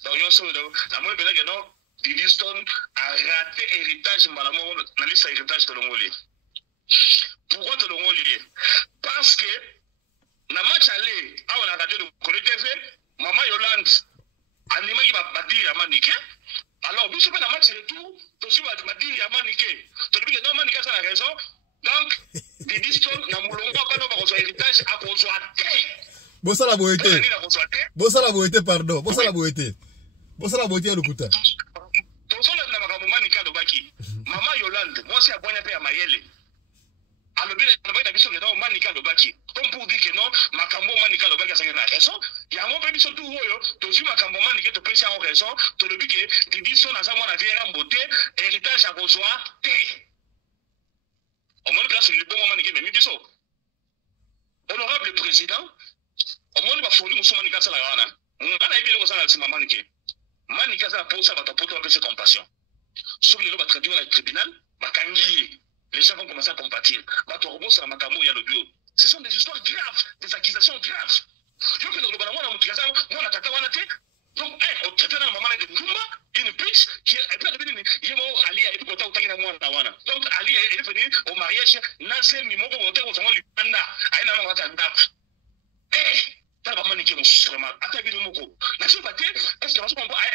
donc nyonso namoni mpenza ke non Didi Stone a raté héritage mbala moko na liste ya héritage tolongoli. Pourquoi tolongoli? Parce que na match aller awa na radio de Kole TV Mama Yolande animaki badiri ya Manike. Alors biso pe na match retour tosi badiri ya Manike tolobi ke non Manike aza na raison donc Didi Stone na mulongo bano bakozwa héritage akozwa te. Bosala boete. Bosala boete pardon. Bosala boete. Bosala boete lokuta. Tozola na makambo Manika lobaki. Mama Yolande mwasi abwanya pe ya mayele. Alobile na biso ke non Manika lobaki. Comme pour dire que non makambo Manika lobaki asaka na raison. Yango pe biso tu oyo tozi makambo Manika to pesa en raison. To lobi ke Didi Stone aza mwana vie Rambo te héritage akozwa te. Au moins place le bon Manika mais biso. Honorable président omoni bafoni musu Manika sala wana ngana ibile ko sala sima Manike Manika sala posa batapoto apese compassion soki lelo batraduire na tribunal bakangi les gens vont commencer à compatir bato makambo ya lobio. Ce sont des histoires graves, des accusations graves. Yo que nous bana mwana mutikasa mwana tata wana te donc on traite na maman de Ndumba une bitch qui est pas devenu yemo ali et puis autant na mwana wana donc ali est venu au mariage nanse mimoko wote ko sango lipanda aina na wata ndap tala Manike vraiment ata bi moko na so baté est-ce que on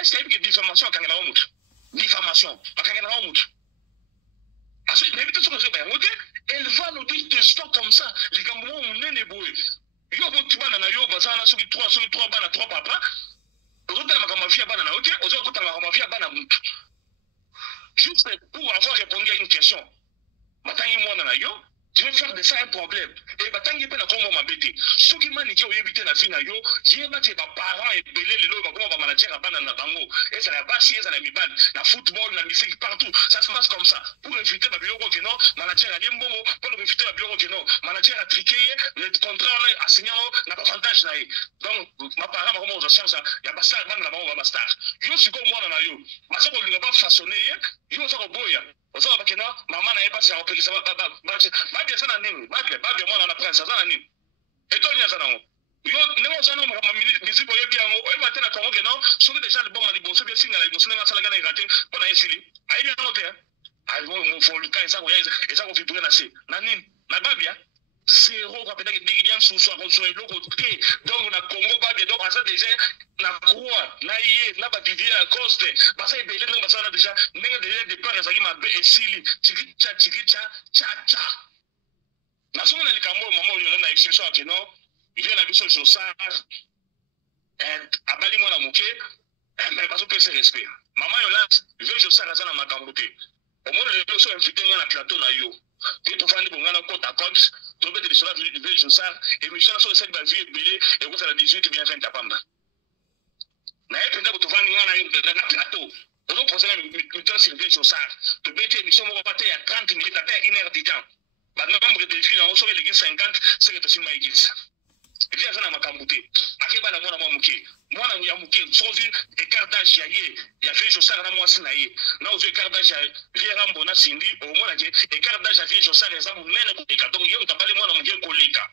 est-ce qu'il y a diffamation kangela wa mutu diffamation bakangela wa mutu parce que même tout ce que je vais elle va nous dire des histoires comme ça les gambo munene boy yo botu bana na yo basana soki 3 bana 3 papa ozotala makambo fia bana na ote ozotala makambo fia bana mutu juste pour avoir répondu à une question matangi mwana na yo tu veux faire de ça un problème et batangi pe na komo mabete soki Manike oyebite na vie na yo yeba te ba parents et belé lelo ba komo ba manager bana na bango et ça la basi et ça la mibal na football na musique partout ça se passe comme ça pour éviter ba biloko que non manager a limbongo pour éviter ba biloko que non manager a triqué le contrat on a signé na avantage na ye donc ma parents ba komo za chance ya ba star bana na bango ba star yo siko mwana na yo masako linga ba façonner yo sako boya ozo ba kena mama na ye passe ya opekisa ba bien sana nini ba bien mwana na prince sana nini etoli na sana ngo yo nemo sana mo musique oyebi yango oyeba te na Congo ke non soki déjà le bon mali bon soki singa la bosso nga sala gana raté pour na esili ayebi yango te ay mo fo luka esa ko fibrer na se na nini na babia zéro kwa peut-être digilian sous soit rejoint loko te donc na Congo ba bien donc ça déjà na croix na yé na ba divier à coste ba ça ebele nga ba ça déjà ndenge déjà départ ezaki mabe esili chikicha cha na songa na likambo mama oyo na exception ke non il vient à biso Josar abali mwana muke mais pas au respect maman Yolande veut Josar azana makambo te au moins le so invité na plateau na yo et to fandi bongana côte à côte to bete de cela veut Josar et mission so cette vie belé et vous à la 18 bien 20 pamba na e penda to fandi ngana yo na plateau on poser le temps sur veut Josar to bete mission mo paté à 30 minutes à 1 heure de temps ba nombre de filles on sauve l'église 50 c'est que to sima église et puis azana makambo te akeba na mwana mwana ya muke sozi écart d'âge ya ye ya vie Josar na mwasi na ye na ozo écart d'âge ya vie Rambo na Sindi au moins je écart d'âge ya vie Josar eza munene ko eka donc ye utabali mwana muke ko leka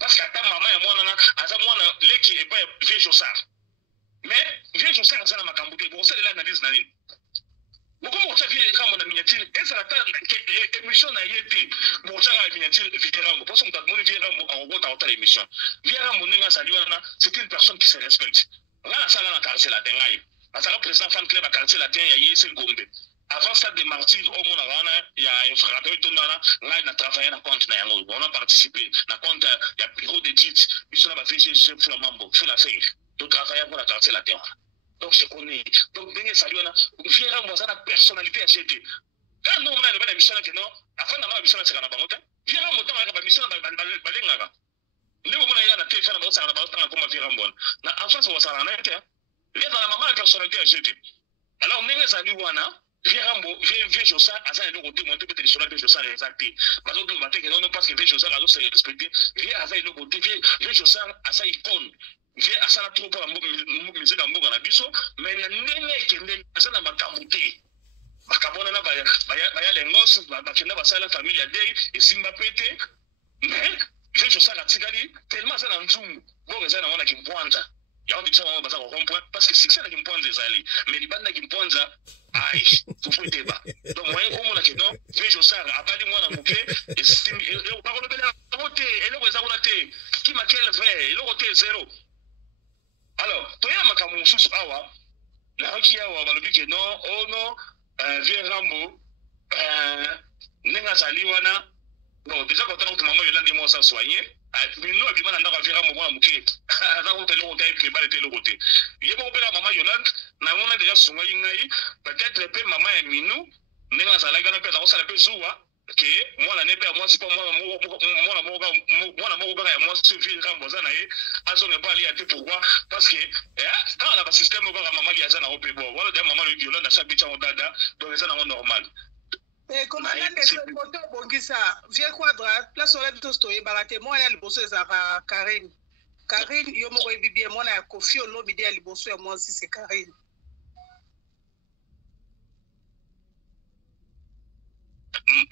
parce que ata mama ya mwana na aza mwana leki e pa vie Josar mais vie Josar azana makambo te bon c'est là analyse na nini beaucoup de vie Rambo na miniature et ça la émission na yete bon ça la miniature vie Rambo parce qu'on t'a demandé vie Rambo en gros dans l'émission vie Rambo nenga saliwana c'est une personne qui se respecte ngana sala na quartier latin ngai asala président fan club à quartier latin ya Yesel Gombe avant ça des martyrs au mona wana ya frère tondana ngai na travailler na compte na yango on a participé na compte ya bureau d'études biso na ba VG chef la mambo faut la faire de travailler pour la quartier latin. Donc je connais. Donc bien ça lui on a viens Rambo ça la personnalité à jeter. Quand nous on a le mission que non, afin na mission c'est kana bangote. Viens Rambo ta ba mission balengaka. Ndeko mona yana te fana ba ça na ba tanga comme viens Rambo. Na en face on ça na été. Viens dans la maman la personnalité à jeter. Alors ndenge ça lui wana viens Rambo viens Josar asa le côté monter peut-être sur la vie Josar exacté. Parce que va te que non parce que viens Josar a se respecter. Viens asa le côté viens Josar asa icône. vie asala trop pour la musique en mboka na biso mais na ndenge kende asala makambo te bakabona na baya lengos bakenda basala famille ya dei esimba pete mais je ça la tigali tellement ça dans nzungu bon ça na mona kimpwanza ya on dit ça on va comprendre parce que succès na kimpwanza ezali mais li banda kimpwanza ai faut débat donc moi comme na kedo je ça abali mwana muke esimbi e ba ko bela rote eloko za kona te ki makel vrai eloko te zéro alors toya makambo mususu awa na haki awa balobi ke non oh non vieux Rambo nenga sali wana bon déjà quand on maman Yolande moi ça soigner mino abima na ndaka vieux Rambo mwana muke aza ko telo ko tayi ba telo côté yebo pela maman Yolande na mona déjà sunga yingai peut-être pe maman ya minu nenga sala gana pe za ko sala pe zuwa que moi ne pas moi c'est pas moi ya moi ce vieux Rambo za na ye azo ne pas ali ate pourquoi parce que quand on a un système ba maman ya za na ope bo wala de maman le Yolande ça bicha on dada donc ça na normal. Comment est-ce que photo bongisa vieux quadrat place on tout stoye barate moi ya liboso za Karine yo mo ko bibie moi na Kofi Olomide ya liboso ya moi si c'est Karine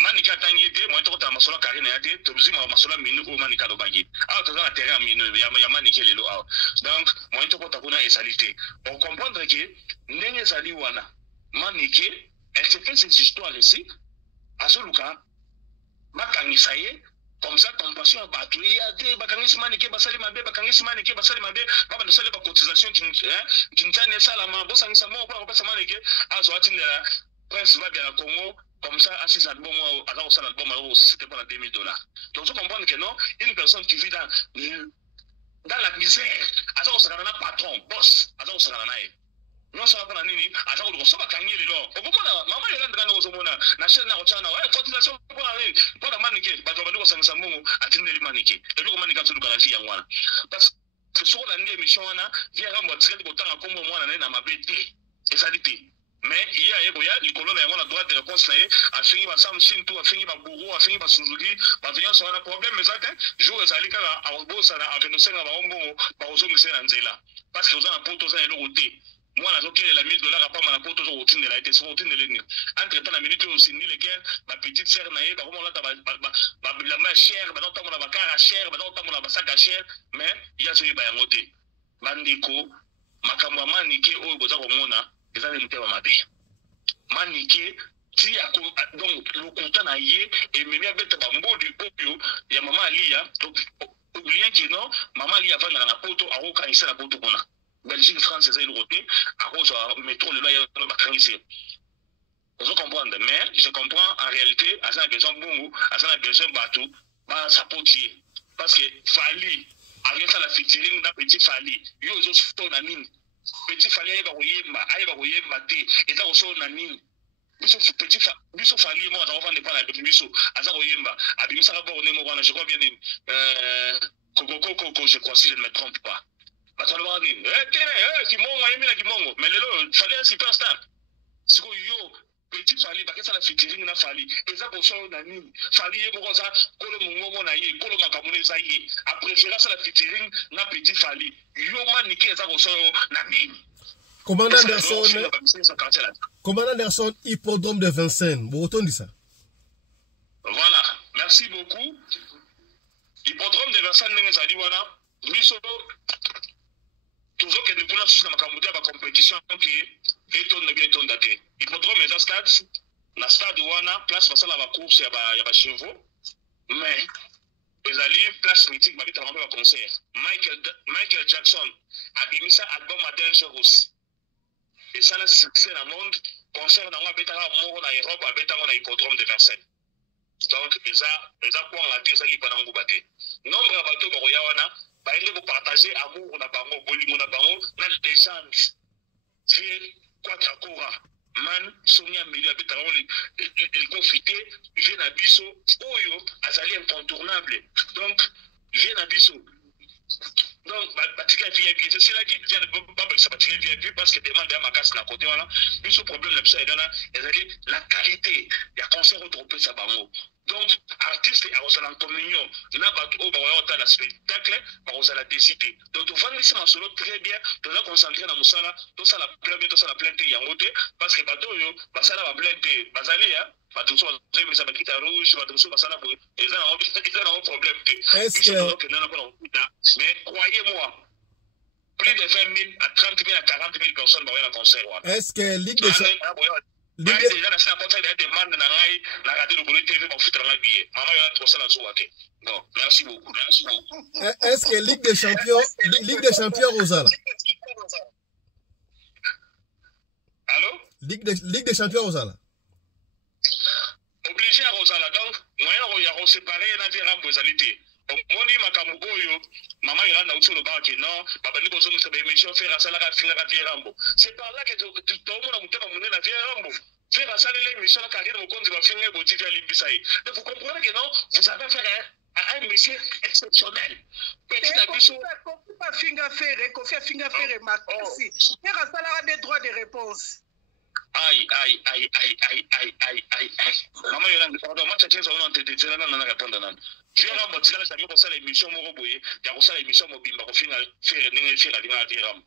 manika tangite moi to ta masola Karine ya te to bizima masola minu o manika do bagi to za na terrain minu ya manike lelo aw donc moi to ta kuna esalite on comprendre que ndenge zali wana manike elle se fait ces histoires ici azoluka bakangisa ye comme ça compassion à battre il y a des bakangisi manike basali mabe bakangisi manike basali mabe papa de sale ba cotisation kintsane sala ma bosangisa mo kwa pesa manike azo atindela prince va bien à Congo comme ça à ces albums à dans ça album c'était pour la $2000 donc je comprends que non une personne qui vit dans la misère à ça on sera un patron boss à ça on sera un non ça va nini aza ko so bakangi lelo okomona mama Yolande kana ozomona na chaîne na kochana wa cotisation pour nini pour la manike ba to bandiko sangisa mungu atindeli manike eloko manika tuluka la vie ngwana parce que sur la ndie mission wana via Rambo tseli botanga kombo mwana na mabete esalite mais il y a ya likolo na ngona droit de réponse na ye afingi ba samshin tu afingi ba guru afingi ba sunzugi ba viens sur un problème mais ça jour ezalika a bosa na avenosenga ba ombo ba ozomisa nzela parce que ozana poto za eloko te moi na zokele la $1000 apa mana poto zo otinde la été so otinde le ni entre temps na minute aussi ni le guerre ma petite sœur na ye ba ko la ba ma cher ba non tamona ba kara cher ba non tamona ba saga cher mais ya zo ba yangote bandiko makambo manike o boza ko mona ezali nteba mabe manike ti ya donc le content na ye et memi abeta ba mbodi oyo ya mama Alia donc oubliez que non mama Alia va na poto aroka isa na poto kona Belgique, France, c'est le côté, à cause du métro, le loyer de la crise. Vous comprenez, mais je comprends en réalité, à ça, besoin de bon, à ça, besoin de bateau, bah, ça peut tirer. Parce que Fali, avec ça, la featuring d'un petit Fali, il y a aussi ton anime. Petit Fali, il va voyer maté, et ça aussi, on anime. Biso Fali, moi, ça va faire des pas avec Biso, à ça, voyemba, à Bimisa, je crois bien, Coco, je crois, si je ne me trompe pas. Kimongo mais lelo fallait un superstar siko yo petit fali bakesa la featuring na fali eza ko so na nini fali ye moko sa kolo mongo na ye kolo makamune za ye a préférer ça la featuring na petit fali yo manike eza ko so na nini Commandant Anderson hippodrome de Vincennes bon autant dit ça voilà merci beaucoup hippodrome de Vincennes ndenge zali wana biso toujours que nous pouvons suivre la compétition qui est on bien ton daté. Il faudra mettre stade, la stade wana place passer la course ya ba chevaux, mais les alliés place mythique ba bita ba concert. Michael Jackson a mis ça album à Dangerous. Et ça la succès dans le monde concert dans la beta mort en Europe a beta na hippodrome de Vincennes. Donc eza quoi la tête ali pendant ngubate. Nombre ya bateau ba wana ba ile ko partager amour na bango bolimo na bango na légende vie quatre coura man Sonia Meli abeta il confité vie na biso oyo azali incontournable donc vie na biso donc batika VIP c'est là qui vient de pas ça batika VIP parce que demande à ma casse na côté voilà biso problème le ça et là ezali la qualité ya concert au trompé ça bango Donc, artiste a en communion. N'a pas tout au la spectacle, par la décité. Donc, on va laisser ma solo très bien. On va concentrer dans Moussala, tout ça la plainte, tout ça la plainte, il y a un côté, parce que bateau, ça la plainte, Bazali, hein. Bateau, mais ça va quitter rouge, bateau, ça va et ça a un problème. Est-ce que. Mais croyez-moi, plus de 20 000 à 30 000 à 40 000 personnes vont aller à concert. Est-ce que Ligue des Champions. Merci beaucoup. Est-ce que Ligue des Champions Rosala? Allô? Ligue des Champions Rosala? Obligé à Rosala. Donc, moi, il y a séparé la vie à Rosalité. Moni makambo oyo mama yolanda uti lo banque non babandi bozo musa ba émission faire ça la finir la vie rambo c'est par là que tout le monde a mutema munene la vie rambo faire ça l'émission la carrière au compte va finir bo TV limbisai donc vous comprenez que non vous avez affaire à un monsieur exceptionnel petit à petit pas finga faire ko faire finga faire makasi faire ça la des droits de réponse. Aïe. Maman Yolande, pardon, moi, tu as on te dit, là, non, répondre, non. Je vais remonter là, ça veut dire l'émission Moroboye, il y a aussi l'émission Mobimba, pour faire la vie ram.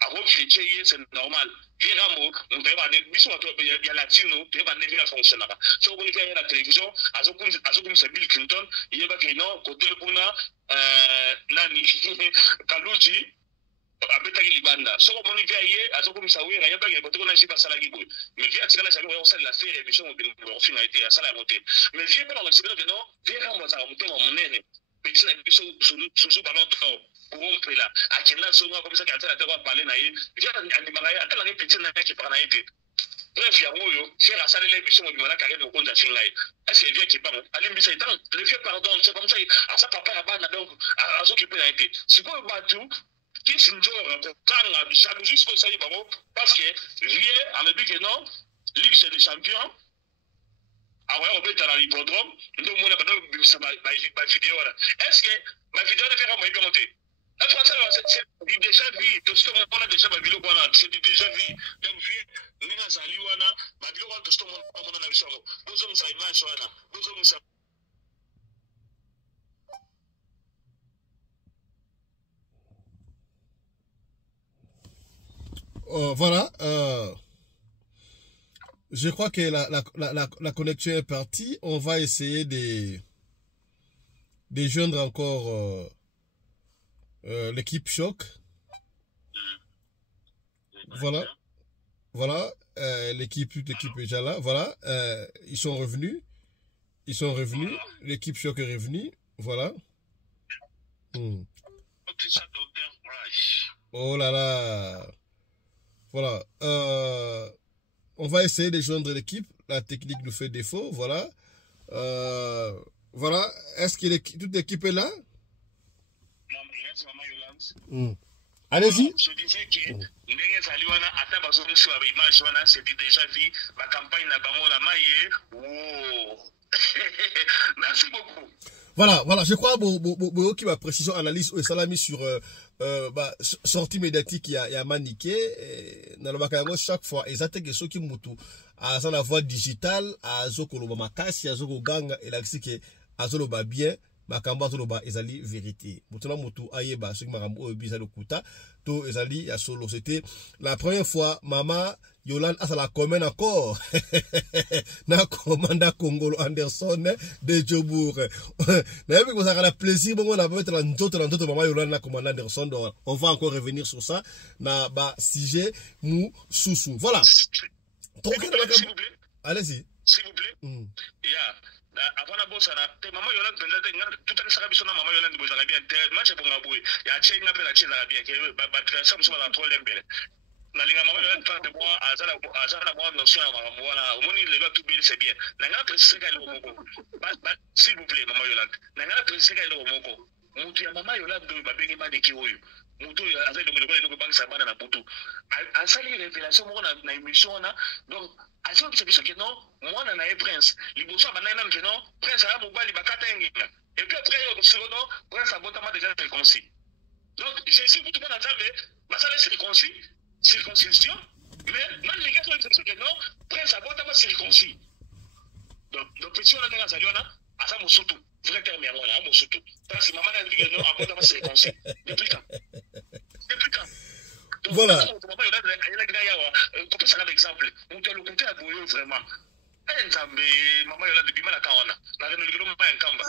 Alors, c'est normal. Viramo, on peut avoir des bisous, il y a latino, tu vas pas fonctionner. Si on veut la télévision, à ce comme c'est Bill Clinton, il y a pas non, côté Puna, Nani, Kaluji. Abetaki libanda soko moni via ye azoko msawira yaba ke botoko na shiba sala gibo mais via tikala sa ko sala la faire émission mo finga été à sala moté mais via pas dans le que non via mo za moté mo munene petit na biso sous ballon to pour là akina songa comme ça qu'à la parler na ye via animala ya atala ke petit na ki par na été bref ya moyo faire sala l'émission mo bimala carré de konza finga est-ce que via qui parle allez mbisa étant le vieux pardon c'est comme ça à sa papa abana donc azo qui peut na été c'est quoi batu qui s'endure quand jalousie ce que ça y est parce que vieux en le but que non Ligue des Champions alors on peut être dans l'hippodrome donc on a pas de ma vidéo là est-ce que ma vidéo ne fera moins bien monter la fois ça c'est déjà vu tout ce qu'on a déjà ma vidéo c'est déjà vu donc vu ninga zali wana ma vidéo tout ce qu'on a na biso bozo musa image wana bozo musa voilà, je crois que la connexion est partie. On va essayer de joindre encore l'équipe Choc. Voilà, l'équipe est déjà là. Voilà, ils sont revenus. L'équipe Choc est revenue. Voilà. Oh là là. Voilà. On va essayer de joindre l'équipe. La technique nous fait défaut. Voilà. Voilà. Est-ce que toute l'équipe est là? Allez-y. Je disais que c'était déjà vu la campagne na bango na maye. Merci beaucoup. Voilà, je crois qui va précision analyse et salami sur sortie médiatique il y a maniqué dans le bakayango chaque fois exactement ceux qui mutu à la voix digitale à zokoloba makasi à zoko ganga et là que azoloba bien makambo azoloba ezali vérité mutuna mutu ayeba ce qui makambo obisa lokuta to ezali ya solo. C'était la première fois maman Yolande a la commune encore na commanda Congolo Anderson de Djobour na yébi ko saka plaisir bon on a mettre la nzoto maman Yolande na commanda Anderson donc on va encore revenir sur ça na ba sujet mou sousou. Voilà. Allez-y. S'il vous plaît. Yeah. Avant la bosse maman Yolande tout à l'heure ça maman Yolande vous avez bien match pour ngaboué ya chenga pe la chenga bien que ba ça me soit trop lembele nalinga maman Yolande pas de moi azala moi notion maman omoni le tout bien c'est bien nanga préciser ka le moko s'il vous plaît maman Yolande nanga préciser ka le moko mutu ya maman Yolande ba bengi ba de ki oyo mutu azali de ko bank sabana na butu asali révélation mo na émission na donc azo bisa que non moi na na prince liboso ba na que non prince a mobali bakata nginga et puis après non prince a botama déjà circoncis donc Jésus tout le monde entendait bah ça les circoncision mais même les gars sont que non prince a botama circoncis donc petit on a dans Saliona à ça Mosutu vrai terme yango là Mosutu parce que maman a dit que non après ça c'est comme ça depuis quand voilà maman il a gagné comme ça exemple on te le compter à boyo vraiment maman il a depuis mal à kawana la renouveler maman en kamba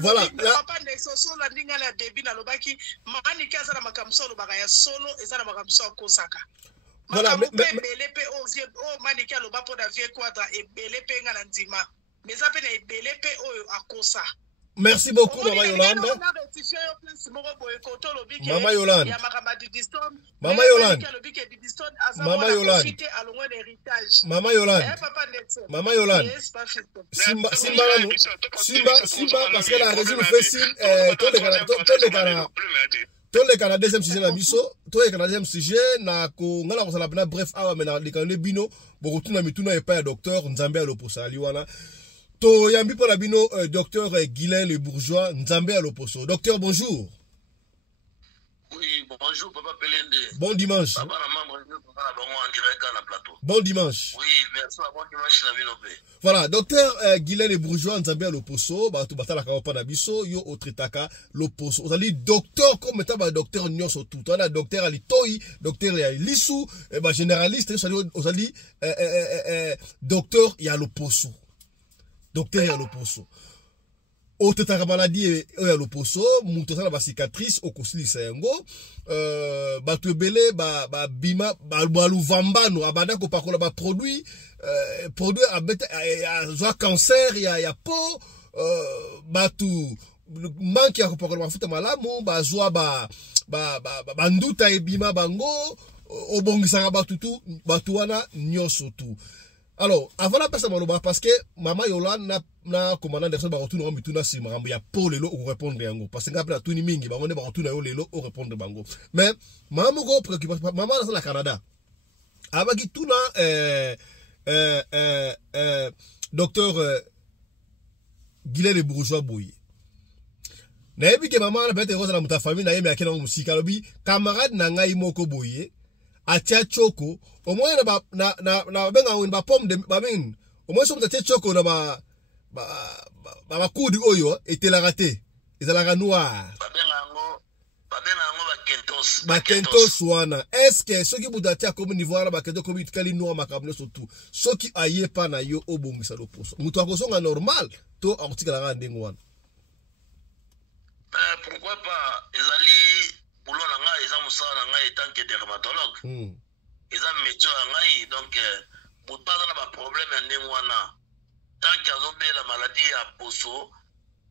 voilà papa ndeso solo ndinga na début na lobaki mani kaza na makamso lobaka ya solo eza na makamso akosaka. Voilà, mais maniki aloba po na vie quadra ebele pe nga na ndima mais ça pe na ebele pe oyo akosa. Merci beaucoup Maman Yolande. Maman Yolande. Maman Yolande. Maman Yolande. Maman Yolande. Maman Yolande. Simba parce que la raison nous fait signe tous les Canadiens deuxième sujet na biso tous les Canadiens deuxième sujet na ko ngala ko sala bina bref awa mena likane bino bokutu na mituna epa ya docteur Nzambe a loposo aliwana to yambi pour la bino docteur Guylain le bourgeois Nzambe a loposo. Docteur bonjour. Oui, bonjour Papa Pelende. Bon dimanche. Papa na maman en direct à la plateau. Bon dimanche. Oui, merci bon dimanche na binope. Voilà, docteur Guylain le bourgeois Nzambe a loposo ba to batala ka pa na biso yo otretaka loposo. Ozali docteur comme état ba docteur nyonso tout. On a docteur ali toyi, docteur ya lisu, ba généraliste ozali docteur ya loposo. Docteur ya loposo. Otretaka maladie ya loposo, muto sala ba cicatrice okosilisa yango. Bato ebele ba bima ba luvambano abanda ko pakola ba produit abete a cancer ya peau batu manki ya ko pakola mafuta malamu bazwa ba nduta ebima bango obongisaka batu wana nyoso tu. Alors, avant la personne maloba parce que Maman Yolande na commandant de ba retourner mituna si marambo ya pour lelo ou répondre yango parce que ngapela tuni mingi ba ngone ba retourner yo lelo ou répondre bango. Mais maman go préoccupation maman dans la Canada. Abaki tuna docteur Guylain le bourgeois boye. Na yebi ke maman na bete roza na muta famille na yemi akena musika lobi camarade na ngai moko boye. Atia choko au moins na benga win ba pomme de ba min au moins so mta choko na ba kudi oyo etela raté ezala noir ba kentos wana est-ce que soki budatia comme niveau na ba kento comme itkali noir makabno surtout soki aye pa na yo obongisa loposo mutu akosonga normal to akutikala ga ndengo wana pourquoi pas ezali boulot na ngai eza musala na ngai tant que dermatologue eza métier na ngai donc botaza na ba problème ya ndenge wana tant que azobela maladie ya poso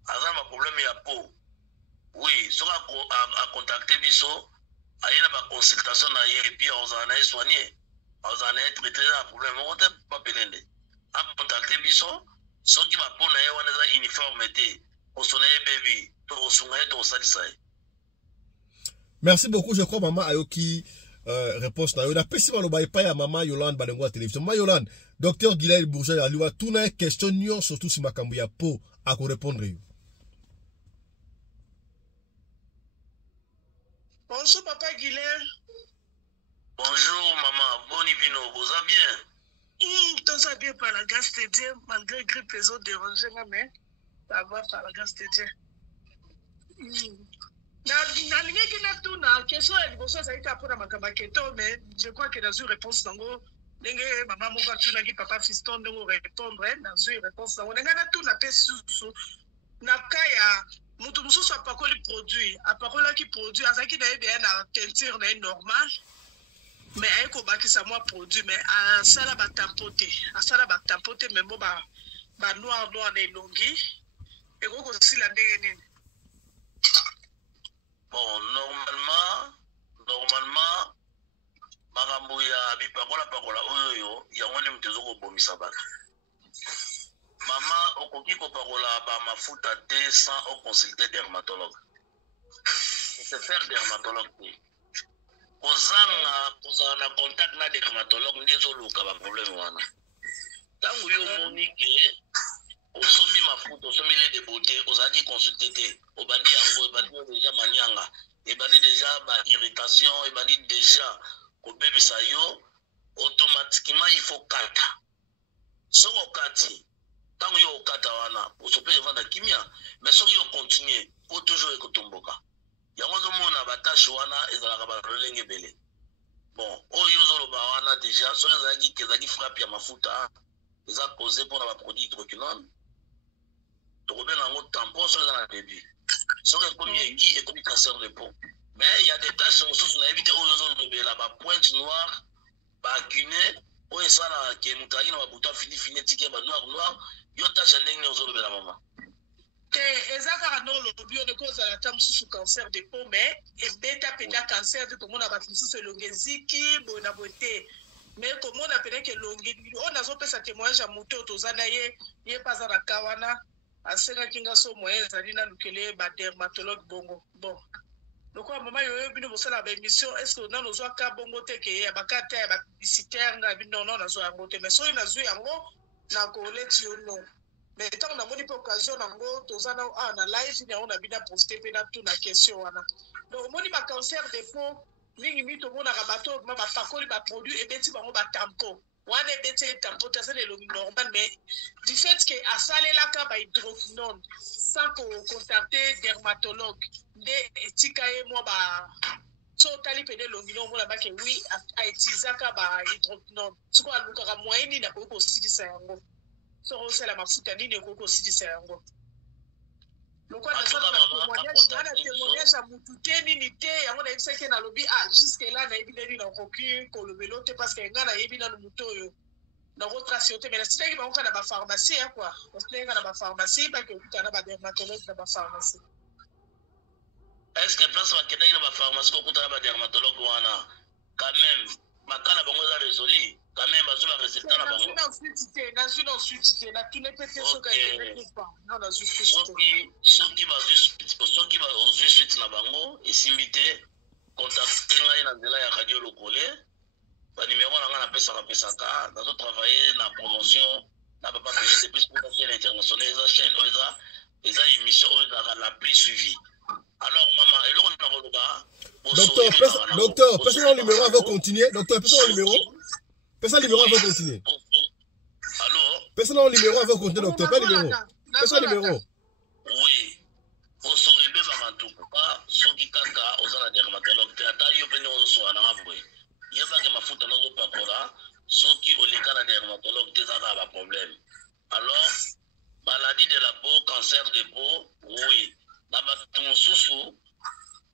aza na ba problème ya peau oui soki a contacter biso aye na ba consultation na ye et puis ozala na ye soigné ozala na ye traité na problème moko te pa pelende a contacter biso soki ba peau na ye wana eza uniforme te osona ye bebi to osunga ye to osalisa ye. Merci beaucoup, je crois maman ayoki réponse na yo na pesi maloba epai ya Maman Yolande balengo ya télévision. Maman Yolande, docteur Guylain le bourgeois aliwa tuna question nyo surtout si makambo ya po ako répondre yo. Bonjour papa Guylain. Bonjour maman, boni vino, vous allez bien? Tout ça bien par la grâce de Dieu, malgré grippe les autres dérangés mais ça va par la grâce de Dieu. Na lingi na tuna question ya liboso ça ita pona makamba keto mais je crois que dans une réponse nango ndenge maman moko tuna ki papa fiston ndongo répondre dans une réponse nango ndenge na tuna pe susu na kaya mutu mususu apakoli produit apakola ki produit azaki na bien na teinture na normal mais ayeko bakisa moi produit mais asala ba tampote mais bo ba noir na elongi eko sila ndenge nini. Bon, normalement, makambo ya bipakola oyo yango ne mtezo ko bomisa bana. Mama okoki ko pakola ba mafuta te sans consulter dermatologue. C'est faire dermatologue. Kozanga na contact na dermatologue ndezo luka ba problème wana. Tangu yo monike osomi mafuta osomi les de beauté ozali consulter te obandi yango ebandi déjà manyanga ebandi déjà ba irritation ebandi déjà kobebisa yo automatiquement il faut kata soko kati tango yo okata wana osope vanda kimia mais soki yo continue po toujours ekotomboka yango zomona batache wana ezalaka balolenge bele bon oyo ozoloba wana déjà soki ezalaki frappe ya mafuta eza causé mpona baproduit hydroquinone tokobenga yango tampon soki eza na début soki ekomi egi ekomi cancer de peau mais il y a des taches mosusu nayebi te oyo ozolobela bapointe noire baacune oyo esala ke moto alaki na babuto finifini etike banoir yo tache ya ndenge nini ozolobela mama te eza kaka no olobi oyo ekozala ata mosusu cancer de peau mais ebeta mpenza cancer te tomona bato mosusu elongi eziki boye na boye te mais komona peneke elongi oyo nazopesa témoignage ya moto oyo toza na ye mpe aza na ka wana asengaki nga so moyen ezali nanukele badermatologue bongo bon lokola mama yoyo bino bosala baémission est ce que nano ozwa ka bongo te ke ya bakata ya bapublicitaire nga bino non nazwa yango te mais soki nazwi yango nakoleti yo non mais ntango namoni mpe occasion nango toza na live yango na bino poste mpe natuna question wana donc omoni bacancer de peau mingi tomonaka bato bapakoli baproduit ebeti bango batampo wana ebeti etampo te aza na elongi normal mais du fait ke asalelaka bahydroquinone sans kocontacte dermatologue nde etika ye mwa so otali pene elongi no omona bake wi autilisaka bahydroquinone soko alukaka moyen nini akoki kosilisa yango soko osala mafuta nini ekoki kosilisa yango lokola nazala na témoignage ya mutu te nini te yango nayebisaki nalobi jusque là nayebi nini nakoki kolobela te parce que ngai nayebi nano mutu oyo nakotrace yo te mais nasitaki bango kaka na bapharmacie ya kua nasitaki kaka na bapharmacie bakekuta na badermatologue na bapharmacie est ce que place bakendaki na bapharmacie kokuta na badermatologue wana quand même makana bango eza résoli quand même bazwi baresultat na bango nazwi na suite te natune mpe te soki bazwi suite na bango esimbi te contacte ngai na nzela ya radio lokole banimero na ngai napesaka nazotravaille na promotion na papa pene depuis pour la chaîne internationale eza chaîne oyo eza émission oyo ezalaka la plus suivie. Alors maman eloko na koloba docteur pesa le numéro avant continuer docteur pesa le numéro avant continuer allô pesa le numéro avant continuer docteur pas numéro pesa le numéro oui osoribe babantu pas soki kaka ozala dermatologue te ata yo pene ozosoa na ngabwe yebake mafuta nazopakola soki oleka na dermatologue te ezaka ba problème. Alors maladie de la peau cancer de peau oui na bato mosusu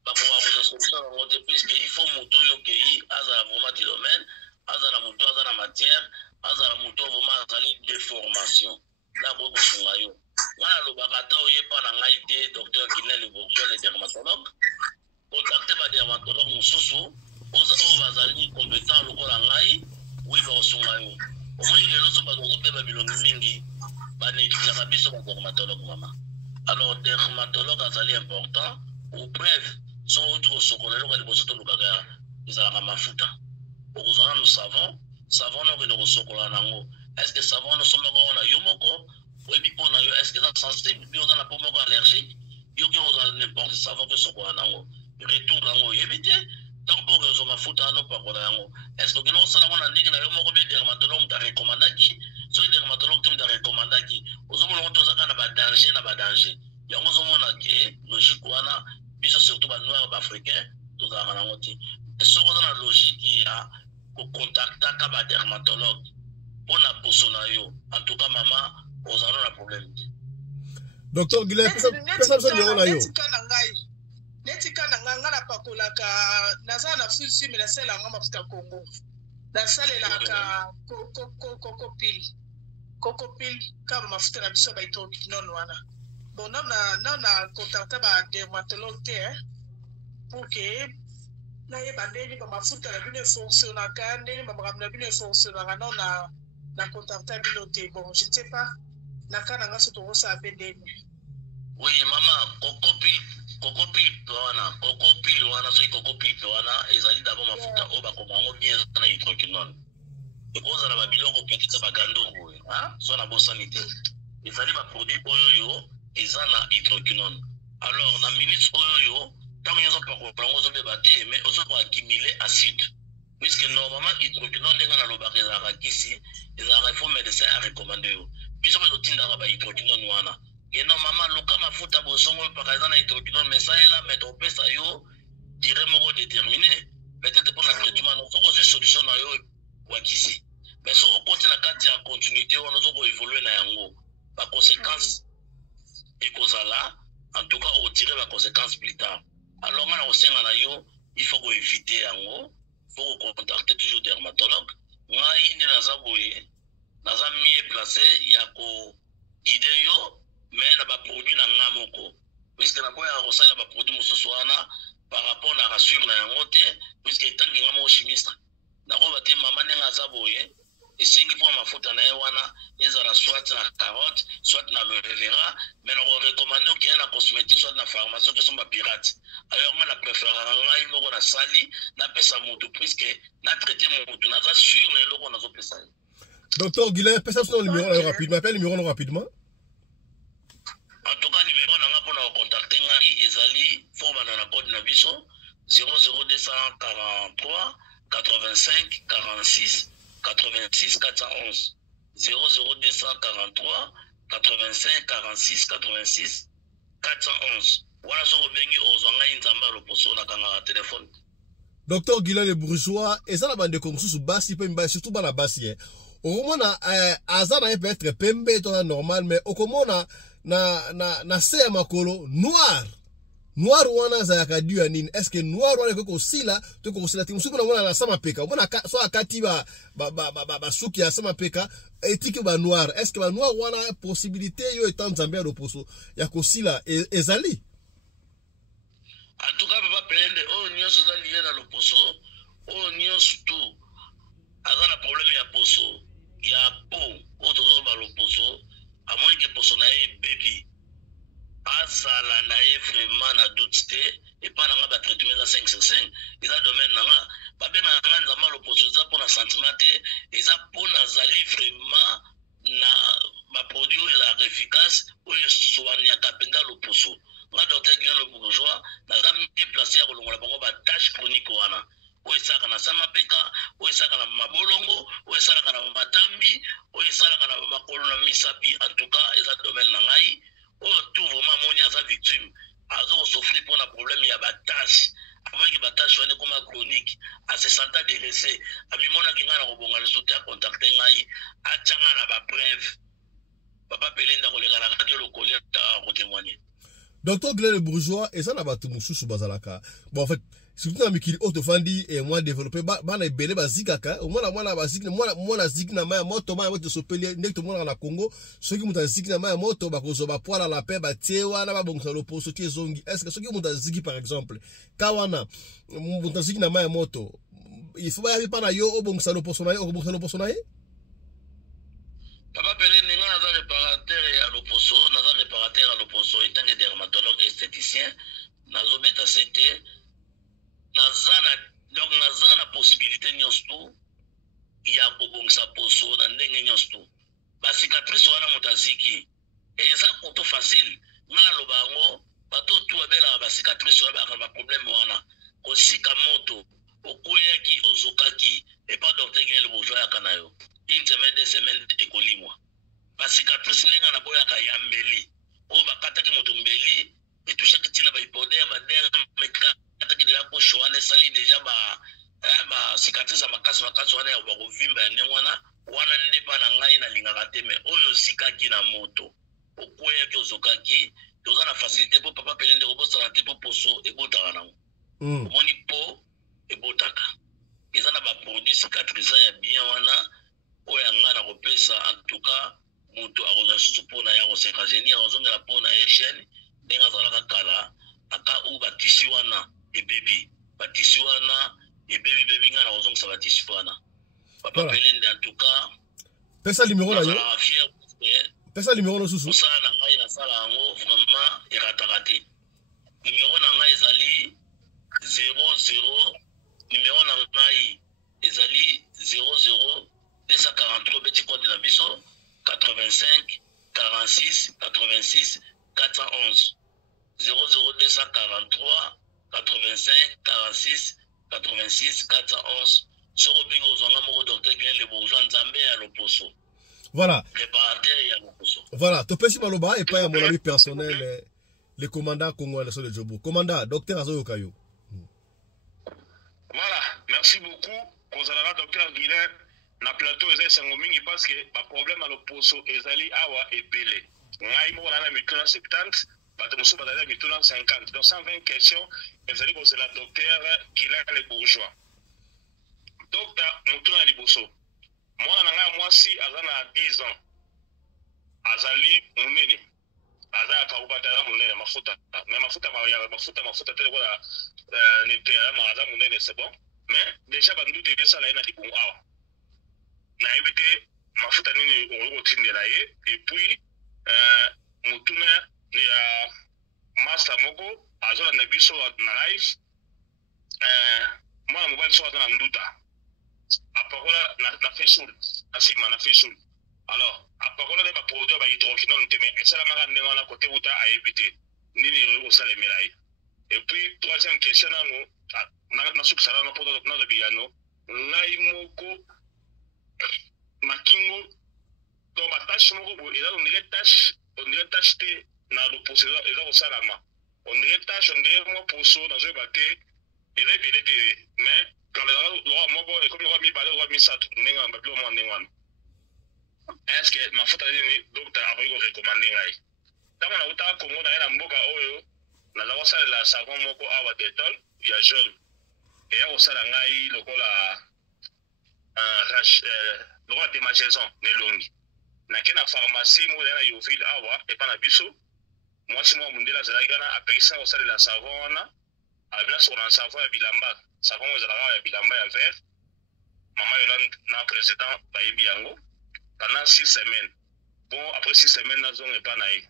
bakoka kozwa solution yango te puisque il faut moto oyo okei azala vraiment du domaine azala moto aza na matière azala moto vraiment azali déformation nakoki kosunga yo ngai nalobaka ata oyepa na ngai te docteur Guinel Bourgeois le dermatologue contacte badermatologue mosusu oyo bazali compétent lokola ngai oui bakosunga yo omoni lelo so bato bazobeba bilongi mingi banégligaka biso badermatologue mama. Alors dermatologue azali important ou bref so oti kosokola eloko ya liboso tolukaka ezalaka mafuta okozala no savon na okende kosokola nango est ce que savon no sombaka wana yo moko oyebi mpo na yo est ce que eza sensible bi oza na mpo moko allergique yoki kozala n'importe savon ke osokola nango retour nango oyebi te ntango mpo okozwa mafuta wana opakola yango est ce que okende kosala yango na ndenge na yo moko bie dermatologue moto arekomandaki soki dermatologue te moto arekomandaki ozomona ngo tozaka na badanger yango ozomona ke logique wana biso surtout banoir baafricain tozalaka nango te soki oza na logique ya kocontactaka badermatologue mpona poso na yo en tout cas mama ozala na problème te. Docteur Guillet pesa biso numéro na yo netika na ngai nga napakolaka naza na filme nasalelanga mafuta Congo nasalelaka kokopile kama mafuta na biso bahydroquinone wana bon na contacta badermatologue te pour ke nayeba ndenge bamafuta na bino efonctionnaka ndenge bamakambo na bino efonctionnaka no na contacta bino te bon je ne sais pas na ka na nga so tokosala mpe ndenge. Oui mama kokopile wana soki kokopile wana ezali d'abord mafuta oyo bakoma yango bien eza na hydroquinone ekozala babiloko peut-être bagandoku so na bosani te ezali baproduit oyo eza na hydroquinone. Alors na minute oyo ntango nyonso pakola yango ozobeba te mais ozokoaccumule acide Puisque normalement, hydroquinone n'est pas le baril ici, ils ont un médecin à recommander. Puisque nous avons hydroquinone wana. Et normalement, le cas ma faute à bosongo par exemple hydroquinone, mais ça est là, mais on peut ça yo directement déterminé. Peut-être pour le traitement, nous avons une solution à yo ici. Mais si on continue à continuité, on nous évoluer na yango. Par conséquence, et cause là, en tout cas, on retire la conséquence plus tard. Alors, il faut éviter yango. Il faut contacter toujours dermatologue. Ngai ni nazaboye, naza mieux placé, yako guider yo, mais na ba produit na ngamoko. Puisque na boya rosala ba produit mususu wana par rapport na rassure na yango te, puisque tangi ngamo chimiste. Na ko ba te mama ne nazaboye, esengi pour mafuta na wana, ezala soit na carotte, soit na aloe vera, mais on recommande qu'il y ait na cosmétique, soit na pharmacie qui sont pas pirates. Alors moi la préfère ngai moko na sali na pesa mutu puisque na traité mutu na za sur les loko na zo pesa. Docteur Guilain, pesa son numéro rapidement, appelle le numéro rapidement. En tout cas numéro na nga pona contacter ngai ezali forma na code na biso 00243 85 46 86 411 00243 85 46 86 411. Voilà ce que bengi ozanga inzamba loposo na kanga téléphone. Docteur Guilain le bourgeois, et ça la bande comme sous basi pe mba surtout bana basi. Au moment azana peut être pembe to normal mais au comment na se makolo noir. Noir wana za yakadu anine. Est-ce que noir wana ko sila to ko sila timusu na wana na sama peka. Wana so akati ba suki ya sama peka etiki ba noir. Est-ce que ba noir wana possibilité yo etant zambia loposo ya ko sila ezali? En tout cas, papa Pelende, oh nyonso za lié na loposo, oh nyonso tout. Azana problème ya poso, ya po, o tozo ba loposo, a moins que poso na e baby. Azala na e vraiment na doute te, et pas na ba traitement za 555. Eza domaine na ba be na ngana za loposo za pour na sentiment te, eza pour na zali vraiment na ba produit la efficace, o soigner kapenda loposo. Nga docteur Guilain le bourgeois, naza mieux placé à kolongola bango ba tâche chronique wana. O esaka na sama peka, o esaka na mabolongo, o esaka na matambi, o esaka na makolo na misapi. En tout cas, eza domaine na ngai. O tout vraiment moni aza victime. Azo souffrir pour un problème ya ba tâche. Avant que ba tâche wana comme chronique, a se senta délaissé. Ami mona kinga na kobonga le soutien contacter ngai, achanga na ba preuve. Papa Pelenda kolega na radio lokolia ta ko témoigner. Docteur Guilain le bourgeois, et ça n'a pas tout moussou bazalaka. Bon, en fait, surtout dans Mikili Autofandi et moi développé, bana belé bazikaka, au moins la bazik, moi la zik na maya moto, maya moto sopeli, nek to mona na Congo, ceux qui mouta zik na maya moto, bakozo ba poala la paix, ba tiewa, na ba bongsa lopo, so tie zongi. Est-ce que ceux qui mouta ziki par exemple, kawana, mouta zik na maya moto, il faut pas y pas na yo, o bongsa lopo sonaye, o bongsa lopo sonaye? Papa Pelende, nga naza réparateur à l'opposo, naza réparateur à l'opposo, étant que dermatologue esthéticien, nazo beta CT, donc naza na possibilité nyonso ya kobongisa poso na ndenge nyonso. Ba cicatrice wana mutaziki, eza koto facile, nga loba ngo, bato tu abela ba cicatrice wana ba problème wana, kosika moto, okoyaki ozokaki, et pas docteur Guilain le bourgeois yakana yo. Une semaine, 2 semaines, écolis-moi. Parce que tout ce n'est pas boya kayambeli. O bakata ki motumbeli, et tout chaque tina ba hypoder, ba der, mais kata ki de la poche wana sali déjà ba cicatrice makasi wana ya ba kovimba ne wana ne pa na ngai na lingaka te mais oyo zikaki na moto. Okoya ki ozokaki, toza na facilité pour papa Pelende ko bosana te pour poso e botaka nango. Omoni po e botaka. Eza na ba produit cicatrisant ya bien wana. Oyanga na kopesa en tout cas mutu akoza susu pona ya koseka geni akozongela pona ya chaîne denga zalaka kala aka u batisi wana ebebi batisi wana ebebi nga na kozongisa batisi wana papa Pelende en tout cas pesa numéro na yo pesa numéro no susu sala na ngai na sala yango vraiment erataka te numéro na ngai ezali 00 numéro na ngai ezali 00 243 petit code de la biso 85 46 86 411 00243 85 46 86 411 soko benga ozwanga moko docteur Guilin le bourgeois nzambe ya loposo. Voilà. Réparateur ya loposo. Voilà, topesi maloba et pas à mon ami personnel le commandant congolais de Jobo. Commandant, docteur Azoyo Kayo. Voilà, merci beaucoup. Kozalaka docteur Guilin na plateau ezali sango mingi parce que ba problème à l'opposo ezali awa epele. Ngai mo na mituna 70, bato mosusu bazali mituna 50. Donc 120 questions ezali kozela docteur Guilin le bourgeois. Docteur mutuna liboso. Mwana na ngai mwasi aza na 10 ans. Azali munene. Azali akubata munene mafuta. Mais mafuta tele kwa nete ya maza munene c'est bon. Mais déjà bandu te ça là na dibu awa. Na ebite mafuta nini oko tindela ye et puis mutuna ya master moko azola na biso na live mwana mobile so na nduta apakola na facial asima na facial alors apakola de ba produit ba hydroquinone te mais esala maka ndenge na côté uta a ebite nini oko sala melai. Et puis troisième question na suksala na poto na biano ngai moko makingo donc ba tâche moko bo eza on dirait tâche te na l'opposé eza ko salama on dirait tâche on dirait mo poso na zo baté eza belé te mais quand le moko et comme le roi mi balé roi mi sat nenga ba blo mo nenga est-ce que ma faute ni docteur a ko recommander ngai tant na uta Congo na mboka oyo na la wasa la savon moko awa Dettol ya jaune et ya osala ngai lokola le roi de magasin nelongi na kena pharmacie mo na Yoville awa et pas na biso moi si moi mundela zalagana apesa osala la savon na abila sur un savon ya bilamba savon ezalaka ya bilamba ya vert mama Yolande na président bayebi yango pendant 6 semaines bon après 6 semaines na zone pas na ye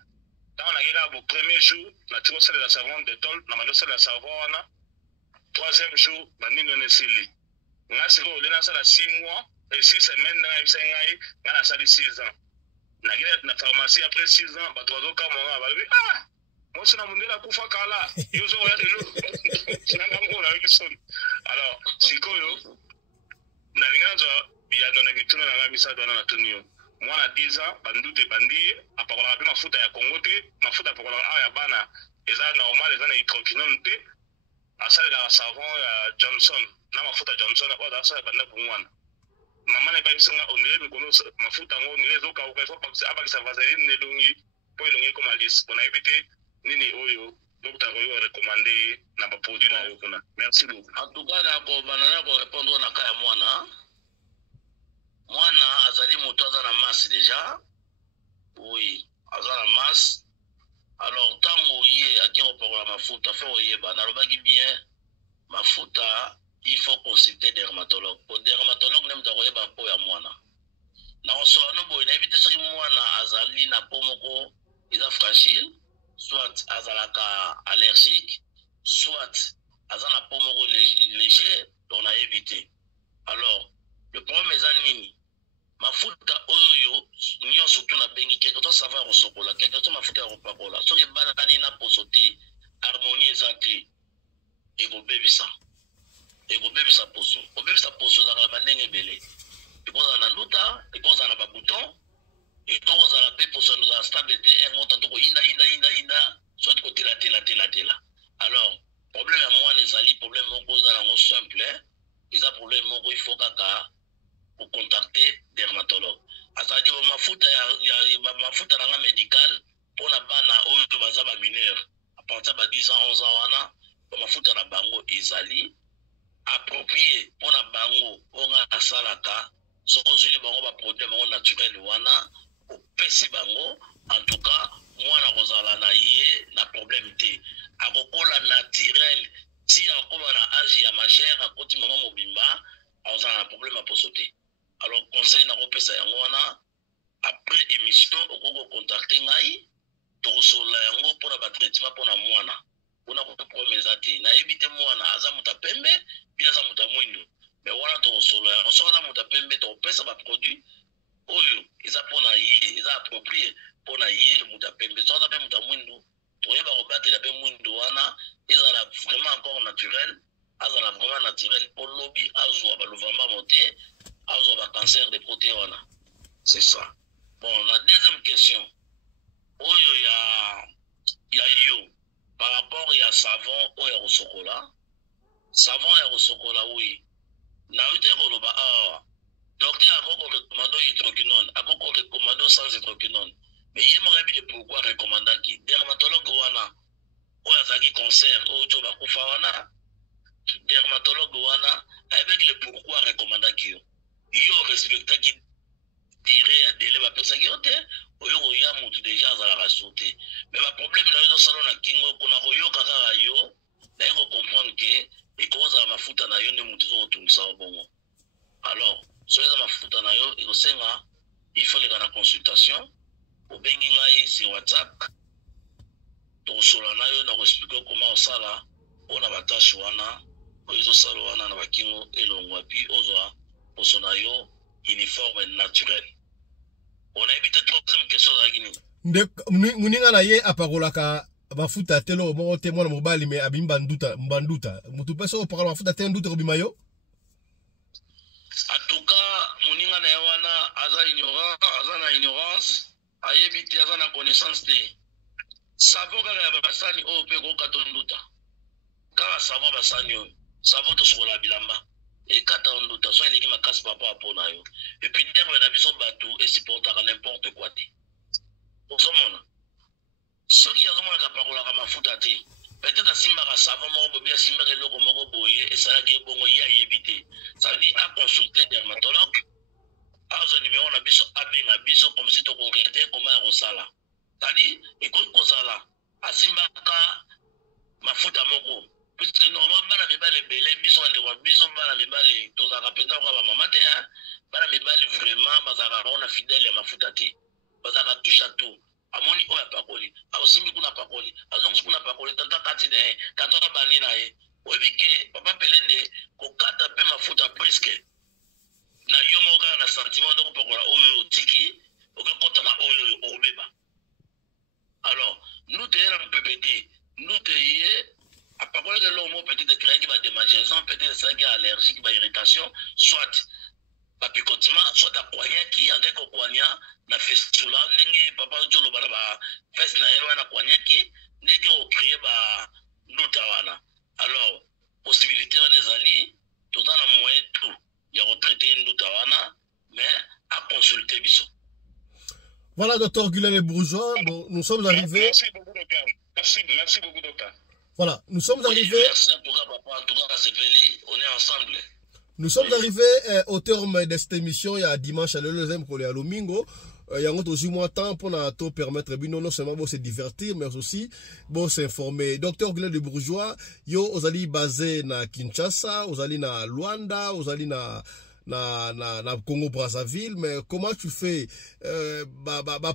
tant na keka au premier jour na tiko osala la savon de tol na mando osala la savon na troisième jour banini on esili nga siko olena sala 6 mois et 6 semaines na bisa ngai ngana sali 6 ans na gina na pharmacie après 6 ans bato bazoka monga balobi moi c'est na mundela kufa kala yozo ya lelo nanga ngona yikison alors sikoyo na lingazo ya dona mituna na ngamisa dona na tunio mwana 10 ans bandute bandie apakola pe mafuta ya Congo te mafuta apakola ya bana eza normal eza na hydroquinone te asale la savon ya Johnson na mafuta Johnson kwa dasa banda bungwana mama ne bayisinga onele mikono mafuta ngo nile zoka ukaifo abakisa vaseline nelongi po elongi comme alice on a évité nini oyo docteur oyo recommander na ba produit na yokona merci beaucoup en tout cas na ko banana ko répondre na kaya mwana azali moto aza na masse déjà oui aza na masse alors tango ye akiro pour la mafuta faut yeba na lobaki bien mafuta il faut consulter dermatologue pour dermatologue nem ta koyeba po ya mwana na oso no boy na éviter soki mwana azali na po moko eza fragile soit azalaka allergique soit azana po moko léger donc na éviter alors le problème est nini mafuta oyo niyo surtout na bengi quelque to savoir osokola quelque to mafuta ya kopakola soki balani na posote harmonie ezate ekobebisa poso obebisa poso za la bandenge belé ekoza na nduta ekoza na ba bouton ekoza la pe poso na stabilité et montant to inda soit ko tela alors problème à moi les ali problème moko za na simple eza problème moko il faut kaka pour contacter dermatologue asadi ba mafuta na médical pour na bana oyo baza ba mineur à partir de 10 ans 11 ans wana ba mafuta na bango ezali approprié pour na bango onga asalaka soko zili bango ba produit bango naturel wana opesi bango en tout cas mwana kozala na ye na problème te akokola naturel ti akoma na âge ya majeur akoti mama mobimba azala na problème a posote alors conseil na kopesa yango wana après émission okoko contacter ngai tokosola yango pour ba traitement pour na mwana kuna ko problème ezate na ebite mwana aza mutapembe bien aza mutamwindo mais wana tokosola yango so aza mutapembe topesa ba produit oyo eza pona ye eza approprié pona ye mutapembe so aza pe mutamwindo toyeba kobatela pe mwindo wana ezala vraiment encore naturel azala vraiment naturel pour lobby azwa baluvamba monté azwa ba cancer de proté wana. C'est ça. Bon, la deuxième question. Oyo ya yo par rapport ya savon oyo ya chocolat. Savon ya chocolat oui. Na ute koloba docteur akoko recommando hydroquinone, akoko recommando sans hydroquinone. Mais il m'a dit pourquoi recommander qui dermatologue wana oyo azaki cancer oyo to bakufa wana. Dermatologue wana avec le pourquoi recommander qui yo respecta qui dirait à délai ba pesa ki ote oyo ya mutu déjà azala sauté. Mais le problème là yo salon na kingo kuna koyo kaka yo na ko comprendre que et cause à mafuta na yo ne mutu zo tungisa bongo. Alors so za mafuta na yo iko senga il faut les gana consultation au bengi ngai sur WhatsApp to sola na yo na ko expliquer comment osala ona batashi wana oyo sala wana na bakingo elongwa pi ozwa osona yo uniforme naturel. On a évité troisième question za gini. Muninga na ye apakolaka mafuta telo mo te mwana mobali me abimba mbanduta mutu peso opakola mafuta te nduta kobima yo. En tout cas, muninga na yawana aza ignorance, ayebite aza na connaissance te. Savon kaka ya basani o pe ko katonduta. Kaka savon basani o, savon to sola bilamba. Et quand on doute, soit il est casse papa pour nayo. Et puis derrière on a vu son bateau et c'est pour n'importe quoi. Pour ce moment, ceux qui ont la parole à ma foutate, peut-être à Simba savon, mon bien Simba le logo moko boye et ça qui est bon y a éviter. Ça veut dire à consulter dermatologue. À ce numéro on a biso abenga biso comme si tu regrettais comment on sala. C'est-à-dire écoute qu'on sala. À Simba ka ma fouta moko. Puisque normalement bana mibale belé biso ande kwa biso bana mibale tozaka penda kwa ba mama te hein bana mibale vraiment bazaka on a fidèle ya mafuta te bazaka touche à tout amoni oya pakoli aosimbi kuna pakoli azongi kuna pakoli tata kati de tata bani na ye oyebike papa pelende ko kata pe mafuta presque na yo moka na sentiment de kopakola oyo tiki okokota na oyo obeba. Alors nous te na PPT nous te yé à partir de l'homme peut-être créer qui va démangeaison, peut-être ça qui est allergique, qui va irritation, soit pas picotement, soit à poignet qui avec au poignet, na festula, n'engue papa jolo baraba, fest na ewa na poignet qui n'engue au créer ba notawana. Alors possibilité on est allé, tout dans la moyen tout, il y a retraité notawana, mais à consulter biso. Voilà, docteur Guylaine Le Bourgeois, bon, nous sommes arrivés. Merci beaucoup, docteur. Merci beaucoup, docteur. Voilà, nous sommes arrivés. Merci en tout cas, papa, en tout cas, on est ensemble. Nous sommes arrivés au terme de cette émission. Il y a dimanche à l'europe pour les Lomingo. Il y a aussi moins de temps pour nous permettre non seulement de se divertir, mais aussi de s'informer. Docteur Guylaine Le Bourgeois, yo ozali basé na Kinshasa, ozali na Luanda, ozali na Congo Brazzaville, mais comment tu fais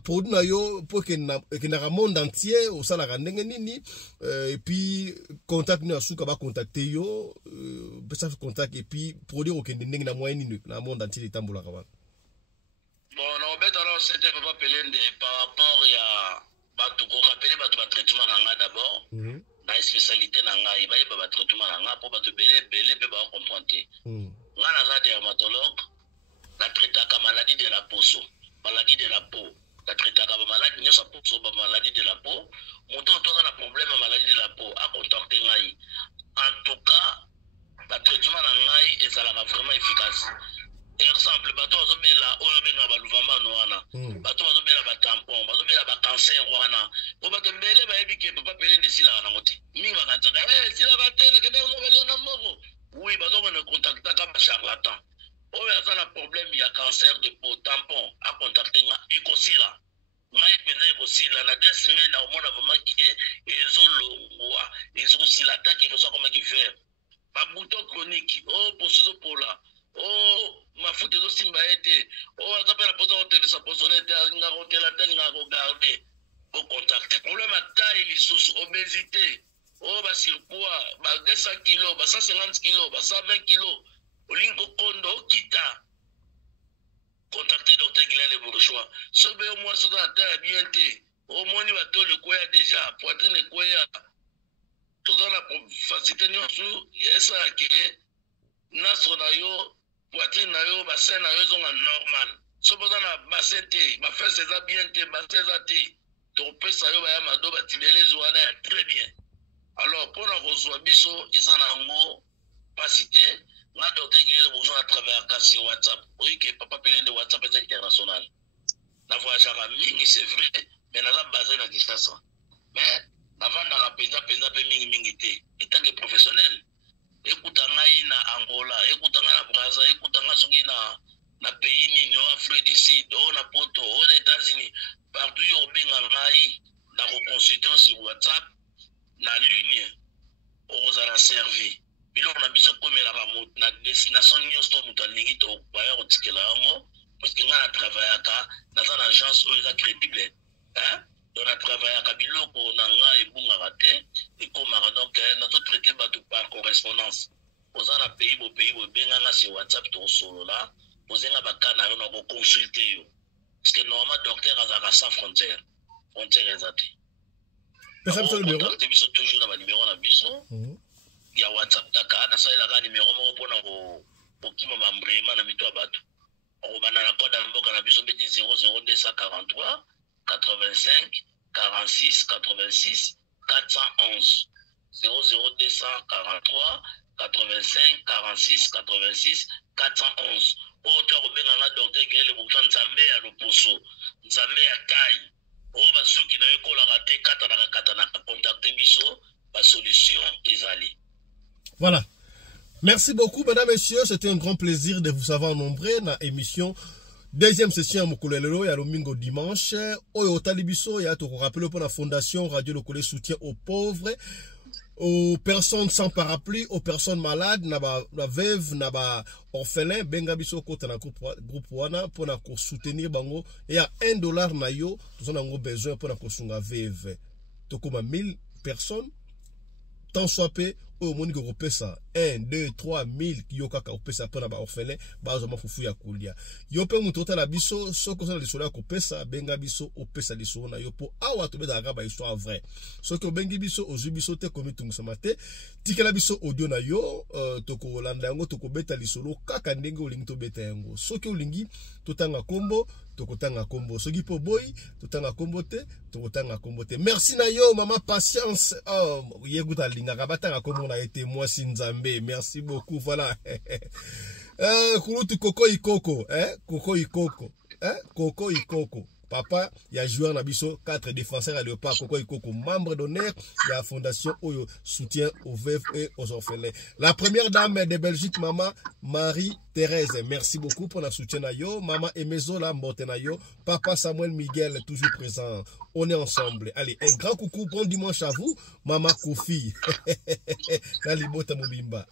produit na yo pour que na monde entier au sala ndenge nini et puis contact nous asuka ba contacter yo ça fait contact et puis produire aucun ndenge na moyen nini na monde entier tambola kabana. Bon non bet alors c'était papa Pelende par rapport à batu ko rappeler batu ba traitement nanga d'abord na spécialité nanga iba ba traitement nanga pour batu belé pe ba comprendre. Là, on a dermatologue, la traite à maladie de la peau, maladie de la peau, la traite à maladie de la peau, maladie de la peau, on a un problème à maladie de la peau, à contacter Ngaï. En tout cas, le traitement de Ngaï est vraiment efficace. Exemple, bato azobela oyo benga baluvamba noana, bato azobela ba tampon, bato azobela ba cancer wana. Po bato mbele ba yebi ke papa Pelende sila na ngote. Mingi bakataka, sila batela kende no belona moko. Oui, bato on a contacté comme charlatan. Oh, il y a un problème, il y a cancer de peau, tampon, à contacter Ecosila. Ecosila, dans 2 semaines, au moins, vraiment, ils ont le ils ont aussi l'attaque, quelque chose comme qui fait. Pas bouton chronique, oh, pour ce pour là. Oh, ma faute de Simbaete. Oh, ça peut la poser au téléphone, ça peut sonner, n'a roté la tête, n'a regardé. Au contact. Problème à taille, les sous, obésité. Oh, bah, surpoids, bah, 200 kilos, bah, 150 kilos, bah, 120 kilos. Olingo Kondo, Kita. Contactez Dr. Guylaine Le Bourgeois. Sauf au moins, sur la terre, bien té. Au moins, il va tout le quoi déjà, poitrine le quoi. Tout dans le facilité nyonso esa ke naso na yo poitrine na yo bassin na yo zonga normal so boza na bassin te bafesse eza bien te bassin eza te topesa yo baya mado batibelezo wana ya très bien alors mpona kozwa biso eza na yango pasi te nga docteur Guilherme Bourgeon à travers kasi WhatsApp oyi ke papa pelende WhatsApp eza international na voyagera mingi c'est vrai mais naza basé na Kinshasa mais navandaka penza pe mingi te etanke professionnel ekuta ngai na Angola ekuta ngai na Brazza ekuta ngai soki na pays nini o Afrique du Sud o na Poto o na États-Unis partout yo obenga ngai na koconsulter sur WhatsApp na ligne okozala servi biloko na biso komelaka na destination nyonso moto alingi tokobaya kotikela yango parce que ngai na travaillaka naza na agence oyo eza crédible donc na travaillaka biloko na ngai ebungaka te ekomaka donc nazotraite bato par correspondance oza na pays bobenganga sur WhatsApp tokosolola ozenga baka na yo na koconsulte yo parce que normalement docteur azalaka sans frontière eza te contacte biso toujours na banimero na biso ya WhatsApp kaka nasalelaka nimero moko mpona kokima bambrema na mito ya bato okobanda na kode ya mboka na biso beti 00243 85 46 86 411 00243 85 46 86 411 oyo to akobenganga docteur Guilherme Bourgeon nzambe ya loposo nzambe ya tai oyo basuki na yo ekolaka te katanaka contacte biso basolution ezali. Voilà. Merci beaucoup, mesdames et messieurs. C'était un grand plaisir de vous avoir nombreux dans l'émission. Deuxième session à Mokolelelo, il y a le domingo dimanche. Oyo Talibiso, il y a tout rappelé pour la fondation Radio Lokole soutien aux pauvres, aux personnes sans parapluie, aux personnes malades, la veuve, la orphelin, bengabiso kota na groupe wana pour na soutenir bango. Il y a $1 na yo, nous avons besoin pour na kosunga veuve. Tokoma 1000 personnes. Tant soit peu, au monde qui repesa 1, 2, 3 000 qui yo kaka opesa pona ba orphelin ba zoma fufu ya kulia yo pe mutota la biso soko na lisolo ya kopesa benga biso opesa lisolo na yo po awa to beza ba histoire vrai soko bengi biso ozubiso te komi tungusama te tikela biso audio na yo toko landa yango toko beta lisolo kaka ndenge olingi to beta yango soko olingi totanga kombo tokotanga kombo soki po boy totanga kombo te tokotanga kombo te. Merci na yo mama patience yeguta linga batanga kombo na été moi Sinzambe. Merci beaucoup. Voilà. Kurutu Koko Ikoko, Koko Ikoko, Koko Ikoko. Papa, il y a joueur Nabiso, 4 défenseurs à Léopard, Koko Ikoko, membre d'honneur de la fondation Oyo, soutien aux veuves et aux orphelins. La première dame de Belgique, maman Marie-Thérèse, merci beaucoup pour la soutien à yo. Maman Emezola Mbotenayo, papa Samuel Miguel, toujours présent. On est ensemble. Allez, un grand coucou, bon dimanche à vous, maman Kofi.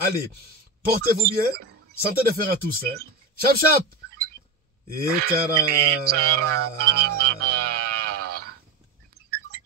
Allez, portez-vous bien. Santé de fer à tous. Chap chap. Et tara.